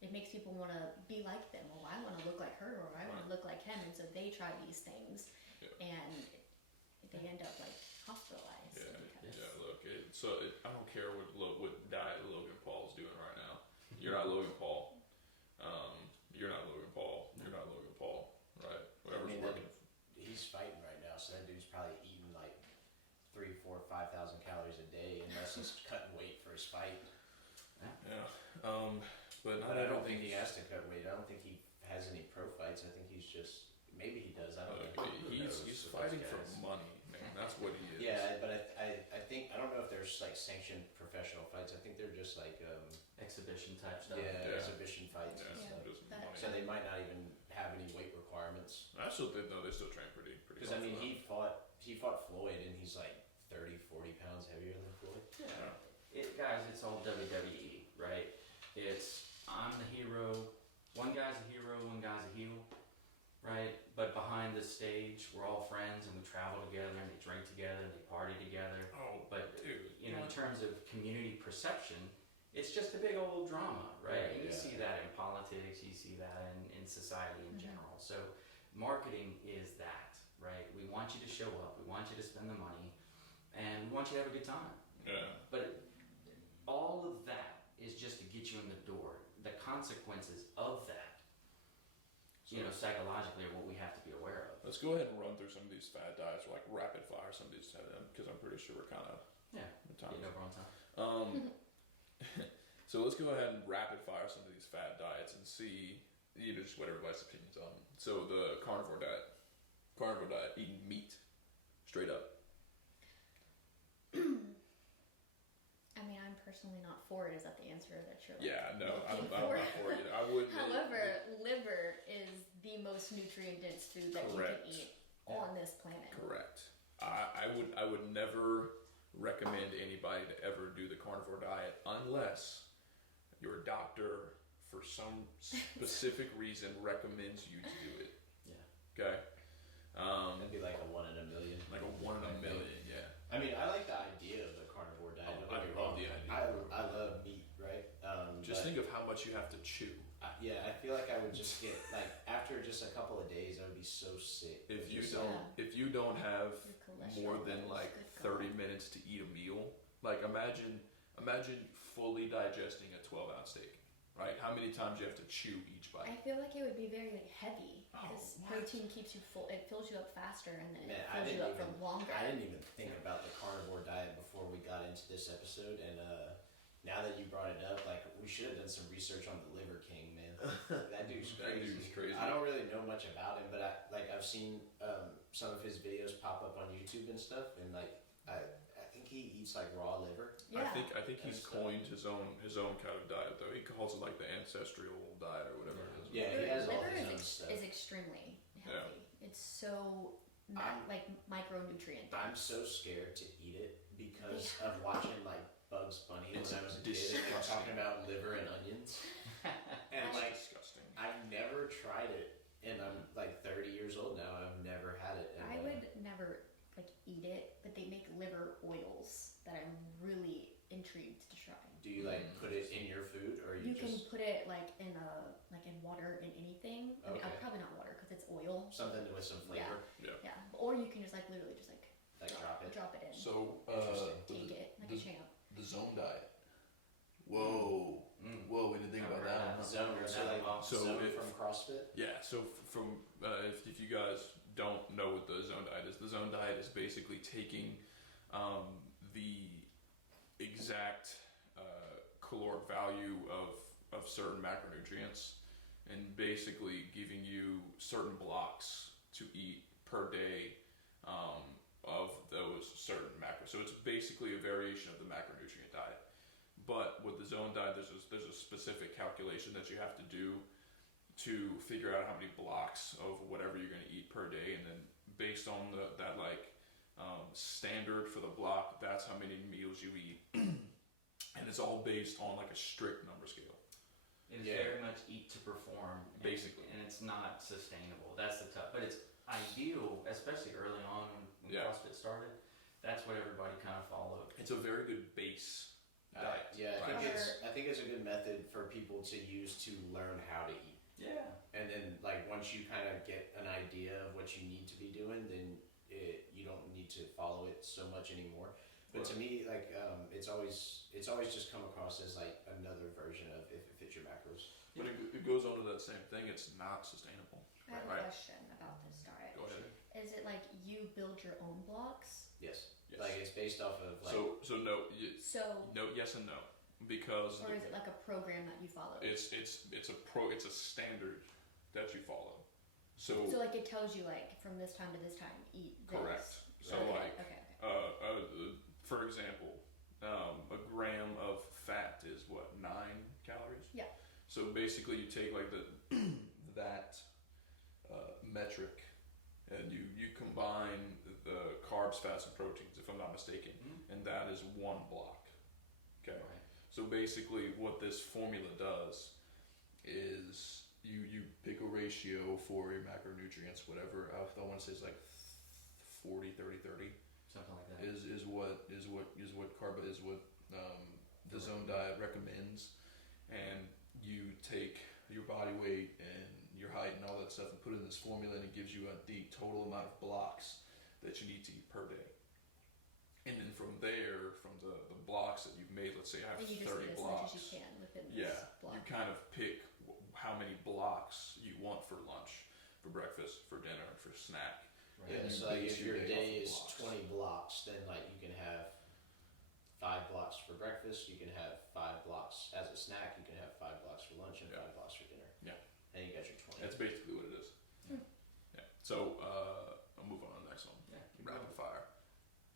it makes people want to be like them. Well, I want to look like her, or I want to look like him, and so they try these things, and they end up like hospitalized. Look, I don't care what diet Logan Paul's doing right now. You're not Logan Paul. You're not Logan Paul. You're not Logan Paul. Right? Whatever's working. He's fighting right now, so that dude's probably eating like 3,000, 4,000, 5,000 calories a day, unless he's cutting weight for his fight. But I don't think he has to cut weight. I don't think he has any pro fights. I think he's just, maybe he does. I don't know. He's fighting for money, man. That's what he is. Yeah, but I think, I don't know if there's like sanctioned professional fights. I think they're just like exhibition type stuff. Exhibition fights and stuff. So they might not even have any weight requirements. I still think they still train pretty. Because I mean, he fought Floyd, and he's like 30, 40 pounds heavier than Floyd. Yeah. Guys, it's all WWE, right? It's this stage, we're all friends and we travel together and they drink together and they party together. Oh, But dude, you know, in terms of community perception, it's just a big old drama, right? And you see that in politics, you see that in society in general. So marketing is that, right? We want you to show up, we want you to spend the money, and we want you to have a good time. Yeah. But all of that is just to get you in the door. The consequences of that, you know, psychologically are what we have to be aware of. Let's go ahead and run through some of these fad diets, or like rapid fire some of these, because I'm pretty sure we're kind of Getting over on time. So let's go ahead and rapid fire some of these fad diets and see, you know, just what everybody's opinions on them. So the carnivore diet, eating meat, straight up. I mean, I'm personally not for it. Is that the answer that you're like, Yeah, no, I'm looking not for it. I wouldn't. However, liver is the most nutrient-dense food that Correct. you can eat on this planet. Correct. I would never recommend anybody to ever do the carnivore diet unless your doctor, for some specific reason, recommends you to do it. Yeah. Okay. That'd be like a 1 in a million. Like a 1 in a million. Yeah. I mean, I like the idea of the carnivore diet. Oh, Don't get me I love wrong. the idea. I love meat, right? Just but think of how much you have to chew. I feel like I would just get like after just a couple of days, I would be so sick. If you Just- don't have Your cholesterol more than levels, like good 30 God. minutes to eat a meal, like imagine fully digesting a 12-ounce steak, right? How many times you have to chew each I bite? feel like it would be very like, heavy Oh, because what? protein keeps you full. It fills you up faster and then Man, it I fills you didn't up for longer. I didn't even think about the carnivore diet before we got into this episode, and now that you brought it up, like we should have done some research on the Liver King, man. That dude's That crazy. dude's crazy. I don't really know much about him, but I've seen some of his videos pop up on YouTube and stuff, and like I think he eats like raw liver. Yeah. I think he's That's, coined his own kind of diet though. He calls it like the ancestral diet or whatever it is. Yeah, he has all liver his own is, stuff. is extremely healthy. It's so like micronutrient. I'm so scared to eat it because of watching like Bugs Bunny It's when I was a kid, disgusting. talking about liver and onions, and It's like disgusting. I've never tried it, and I'm like 30 years old now. I've never had it. And, I would never like eat it, but they make liver oils that I'm really intrigued to try. Do you like put it in your food, or You just can put it like in water in anything. I mean, Okay. probably not water because it's oil. something with some flavor, Yeah, or you can just like literally just like drop it? it in, So Interesting. take it like a champ. the zone diet. Whoa, whoa! We didn't think about that. Huh? Zone, so like So zone if- from CrossFit. Yeah, so from if you guys don't know what the zone diet is, the zone diet is basically taking the exact caloric value of certain macronutrients and basically giving you certain blocks to eat per day of those certain macros. So it's basically a variation of the macronutrient diet. But with the zone diet, there's a specific calculation that you have to do to figure out how many blocks of whatever you're going to eat per day, and then based on that standard for the block, that's how many meals you eat, and it's all based on like a strict number scale. It is Yeah. very much eat to perform, Basically. and it's not sustainable. That's the tough, but it's ideal, especially early on when Yeah. CrossFit started. That's what everybody kind of followed. It's a very good base diet. Yeah, I right? think it's a good method for people to use to learn how to eat. Yeah. And then, like, once you kind of get an idea of what you need to be doing, then you don't need to follow it so much anymore. But to me, like, it's always just come across as like another version of if it fits your macros. But it goes on to that same thing. It's not sustainable. I have a Right. question about this diet. Go ahead. Is it like you build your own blocks? Yes. Yes. Like it's based off of like. So no, So, no, yes and no, because or is it like a program that you follow? it's a standard that you follow. So like it tells you like from this time to this time eat this. correct. So Okay, like okay. for example, a gram of fat is what, 9 calories? Yeah. So basically, you take like that metric, and you combine the carbs, fats, and proteins, if I'm not mistaken, and that is one block. Okay. Right. So basically, what this formula does is you pick a ratio for your macronutrients, whatever. I want to say it's like 40, 30, 30. Something like that. Is what the zone diet recommends, and you take your body weight and your height and all that stuff and put it in this formula, and it gives you the total amount of blocks that you need to eat per day. And then from there, from the blocks that you've made, let's say I have And you just 30 eat as blocks. much as you can within this Yeah, block. you kind of pick how many blocks you want for lunch, for breakfast, for dinner, for snack. Right. Yeah, And so you like base if your day day off is of blocks. 20 blocks, then like you can have 5 blocks for breakfast, you can have 5 blocks as a snack, you can have 5 blocks for lunch and Yeah. 5 blocks for dinner. Yeah. And you got your 20. That's basically what it is. Yeah. So I'll move on to the next one. Yeah. keep Rapid going. fire.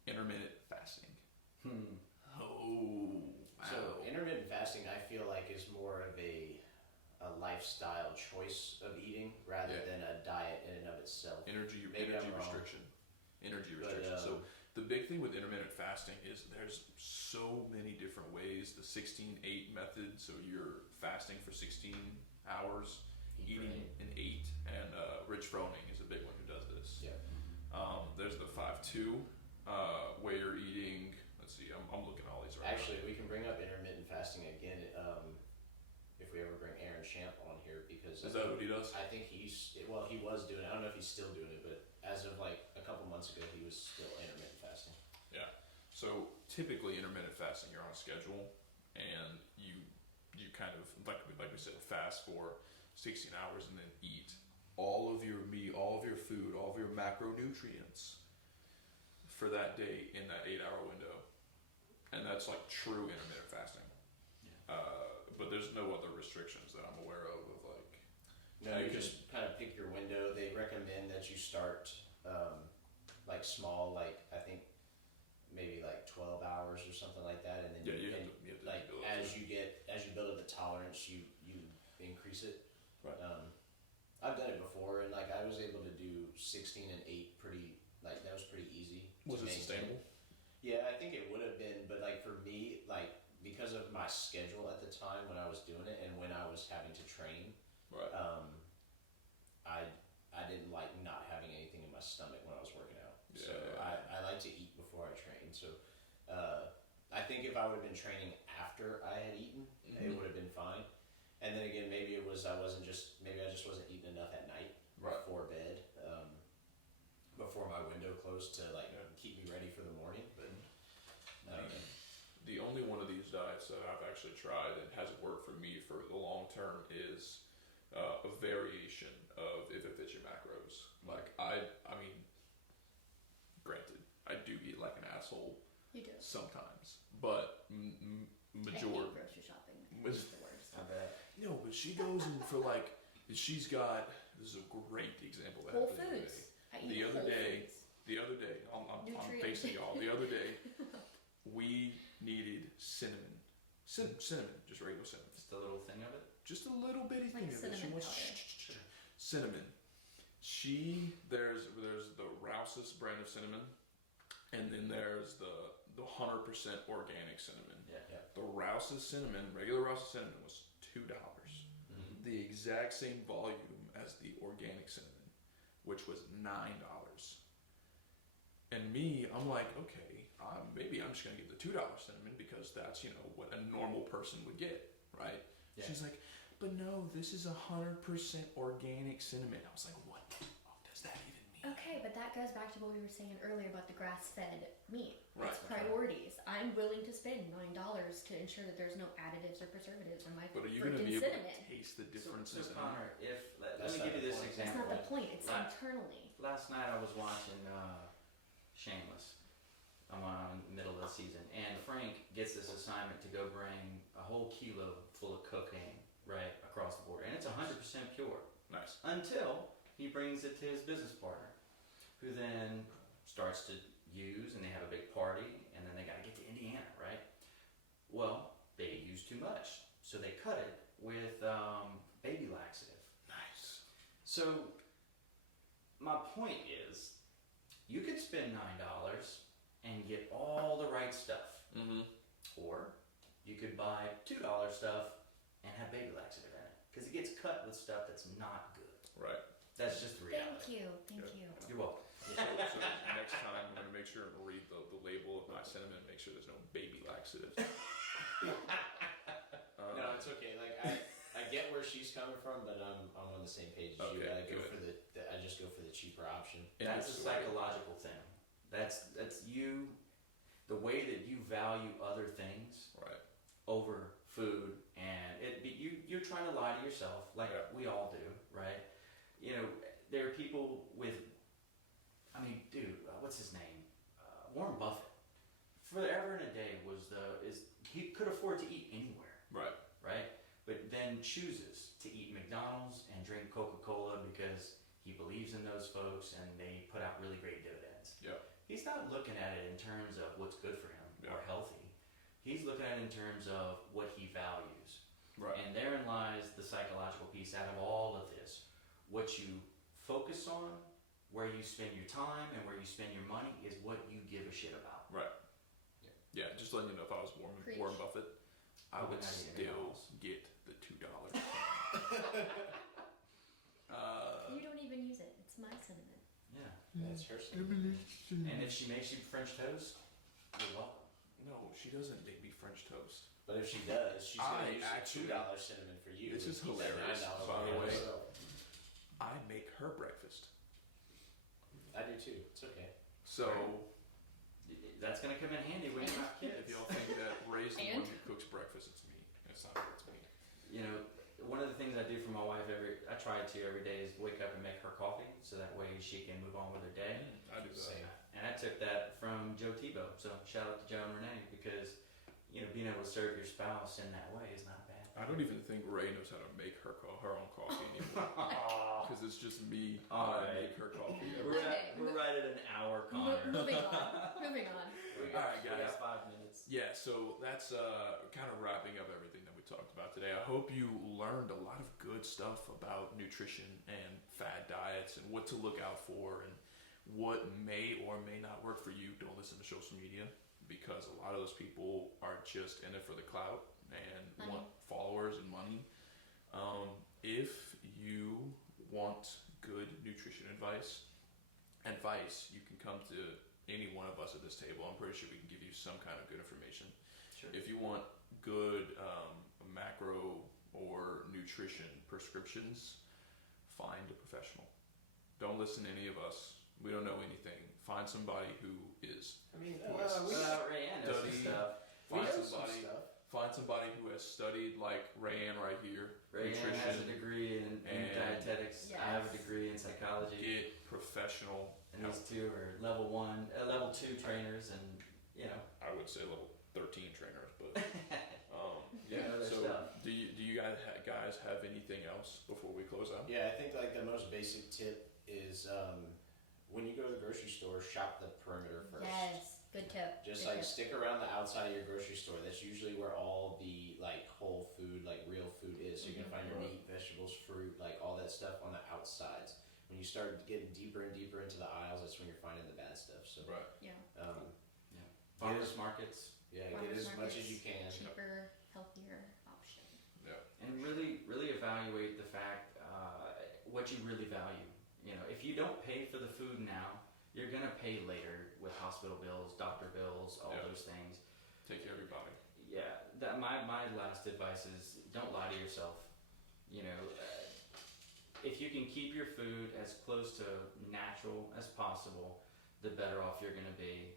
Intermittent fasting. Hmm. Oh, wow. So intermittent fasting, I feel like, is more of a lifestyle choice of eating rather Yeah. than a diet in and of itself. energy Maybe I'm wrong. restriction. Energy But, restriction. So the big thing with intermittent fasting is there's so many different ways. The 16-8 method. So you're fasting for 16 hours, eating an 8, and Rich Froning is a big one who does this. Yeah. There's the 5-2, where you're eating. Let's see, I'm looking at all these right Actually, we can bring up intermittent fasting again if we ever bring Aaron Champ on here, because now. Is that what he does? I think he was doing it. I don't know if he's still doing it, but as of like a couple months ago, he was still intermittent fasting. Yeah. So typically intermittent fasting, you're on a schedule, and you kind of like we said, fast for 16 hours and then eat all of your meat, all of your food, all of your macronutrients for that day in that 8-hour window, and that's like true intermittent fasting. But there's no other restrictions that I'm aware of like. No, You you can- just kind of pick your window. They recommend that you start like small, like I think maybe like 12 hours or something like that, and then Yeah, you you have and, to like build it as to you build up the tolerance, you increase it. Right. I've done it before, and like I was able to do 16 and 8 pretty, like that was pretty easy. Was to it maintain. sustainable? Yeah, I think it would have been, but like for me, like because of my schedule at the time when I was doing it and when I was having to train, Right. I didn't like not having anything in my stomach when I was working out. Yeah. So I like to eat before I train. So I think if I would have been training after I had eaten, it Mhm. would have been fine. And then again, maybe I just wasn't eating enough at night Right. before bed, before my window closed to like Yeah. keep me ready for the morning. But I don't know. The only one of these diets that I've actually tried and hasn't worked for me for the long term is a variation of if it fits your macros. Like I mean, granted, I do eat like an asshole You do. sometimes, but I hate majority. grocery shopping. Mas- It's the worst. I bet. No, but she goes in for like she's got. This is a great example that Whole happened the other Foods. day. I eat The other Whole day- Foods. The other day, I'm Nutrient. facing y'all. The other day, we needed cinnamon. Cinnamon, just regular cinnamon. Just a little thing of it. Just a little bitty Like thing of it. She cinnamon wants powder. cinnamon. There's the Rouse's brand of cinnamon, and then there's the 100% organic cinnamon. Yeah. The Rouse's cinnamon, regular Rouse's cinnamon, was $2. Mhm. The exact same volume as the organic cinnamon, which was $9. And me, I'm like, okay, maybe I'm just gonna get the $2 cinnamon because that's what a normal person would get, right? Yeah. She's like, but no, this is 100% organic cinnamon. I was like, what the fuck does that even mean? Okay, but that goes back to what we were saying earlier about the grass-fed meat. Right. It's priorities. I'm willing to spend $9 to ensure that there's no additives or preservatives in my But are you gonna freaking be able cinnamon. to taste the differences? So in Connor, if let That's me not give you the this point. That's example. not the point. It's Right. internally. Last night I was watching Shameless. I'm on the middle of the season, and Frank gets this assignment to go bring a whole kilo full of cocaine right across the border, and it's 100% pure. Nice. Until he brings it to his business partner, who then starts to use, and they have a big party, and then they got to get to Indiana, right? Well, they use too much, so they cut it with baby laxative. Nice. So, my point is, you could spend $9 and get all the right stuff, Mm-hmm. or you could buy $2 stuff and have baby laxative in it, because it gets cut with stuff that's not good. Right. That's just the reality. Thank you. You're welcome. So next time I'm going to make sure and read the label of my cinnamon and make sure there's no baby laxatives. No, it's okay. Like I get where she's coming from, but I'm on the same page as you. Okay, I go good. for I just go for the cheaper option. That's a psychological thing. That's you, the way that you value other things Right. over food, and you're trying to lie to yourself, like we all do, right? You know, there are people with, I mean, dude, what's his name? Warren Buffett. Forever and a day he could afford to eat anywhere, Right. right? But then chooses to eat McDonald's and drink Coca-Cola because he believes in those folks and they put out really great dividends. Yeah. He's not looking at it in terms of what's good for him or Yeah. healthy. He's looking at it in terms of what he values. Right. And therein lies the psychological piece out of all of this. What you focus on, where you spend your time, and where you spend your money is what you give a shit about. Right. Yeah, just letting you know, if I was Preach. Warren Buffett, I would not eating still McDonald's. get the $2. You don't even use it. It's my cinnamon. Yeah. That's her cinnamon. And if she makes you French toast, you're welcome. No, she doesn't make me French toast. But if she does, she's gonna I use actually- $2 cinnamon for you. This is Keep that hilarious, $9 by the for way. yourself. I make her breakfast. I do too. It's okay. So, That's going to come in handy when you have if kids. y'all think that Ray's the one And? who cooks breakfast, it's me. It's not her, it's me. You know, one of the things I do for my wife I try to every day is wake up and make her coffee so that way she can move on with her day. I do that. Same. And I took that from Joe Tebow. So shout out to Joe and Renee because, you know, being able to serve your spouse in that way is not bad. I don't even think Ray knows how to make her own coffee anymore. Because it's just me All how to right. make her coffee. We're right at an hour, Connor. Moving on. Moving on. We All right, we guys. got 5 minutes. Yeah, so that's kind of wrapping up everything that we talked about today. I hope you learned a lot of good stuff about nutrition and fad diets and what to look out for and what may or may not work for you. Don't listen to social media because a lot of those people are just in it for the clout and Money. want followers and money. If you want good nutrition advice, you can come to any one of us at this table. I'm pretty sure we can give you some kind of good information. Sure. If you want good macro or nutrition prescriptions, find a professional. Don't listen to any of us. We don't know anything. Find somebody who is. I mean, Rayanne knows some Study. stuff. we Find know some somebody. stuff. Find somebody who has studied like Rayanne right here. Rayanne has a degree in and- dietetics. Yes. I have a degree in psychology. Get professional. And these two are level 2 trainers, and you know. I would say level 13 trainers, but They know their So stuff. do you guys have anything else before we close out? Yeah, I think like the most basic tip is when you go to the grocery store, shop the perimeter first. Yes. Good tip. Just Good like tip. stick around the outside of your grocery store. That's usually where all the like whole food, like real food is. So you're gonna find your meat, vegetables, fruit, like all that stuff on the outsides. When you start getting deeper and deeper into the aisles, that's when you're finding the bad stuff. So Right. Yeah. Farmers markets, yeah, Farmers get as much markets, as you can. Cheaper, healthier option. Yeah. and really evaluate the fact what you really value. You know, if you don't pay for the food now, you're gonna pay later with hospital bills, doctor bills, all Yeah. those things. Take care of your body. Yeah, that my last advice is don't lie to yourself. You know, if you can keep your food as close to natural as possible, the better off you're going to be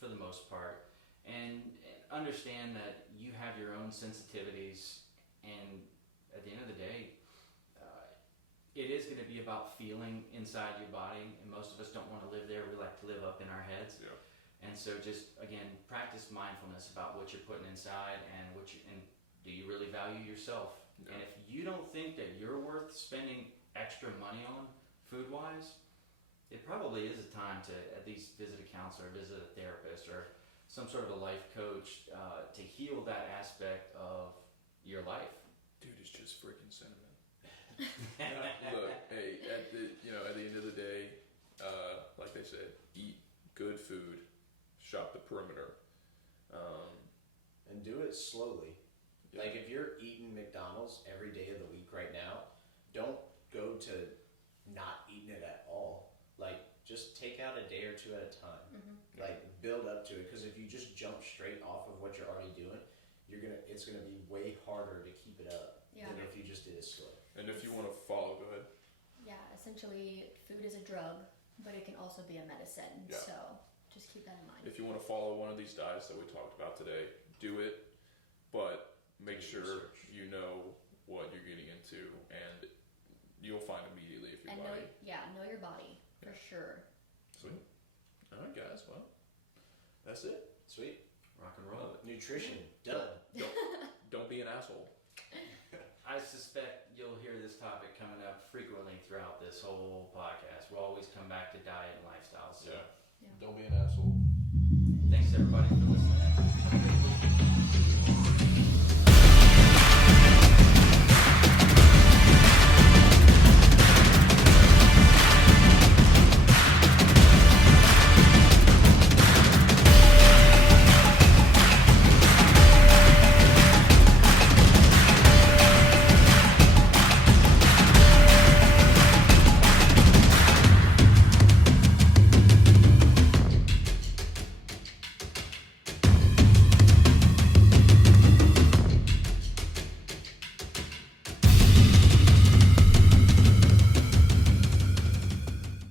for the most part. And understand that you have your own sensitivities, and at the end of the day, it is going to be about feeling inside your body, and most of us don't want to live there. We like to live up in our heads. Yeah. And so just, again, practice mindfulness about what you're putting inside and and do you really value yourself? Yeah. And if you don't think that you're worth spending extra money on food-wise, it probably is a time to at least visit a counselor, visit a therapist, or some sort of a life coach to heal that aspect of your life. Dude, it's just freaking cinnamon. Look, hey, at the end of the day, like they said, eat good food, shop the perimeter. And do it slowly. Yeah. Like if you're eating McDonald's every day of the week right now, don't go to or two at a time. Mm-hmm. Like build up to it, because if you just jump straight off of what you're already doing, it's gonna be way harder to keep it up than if you just did it slow. And if you want to follow, go ahead. Yeah, essentially, food is a drug, but it can also be a medicine. Yeah. So just keep that in mind. If you want to follow one of these diets that we talked about today, do it, but make sure you know what you're getting into, and you'll find immediately if your and body. know your body for sure. Sweet. All right, guys. Well, that's it. Sweet. Rock and roll. Nutrition done. Don't be an asshole. I suspect you'll hear this topic coming up frequently throughout this whole podcast. We'll always come back to diet and lifestyle. So Yeah. Yeah. Don't be an asshole. thanks everybody for listening.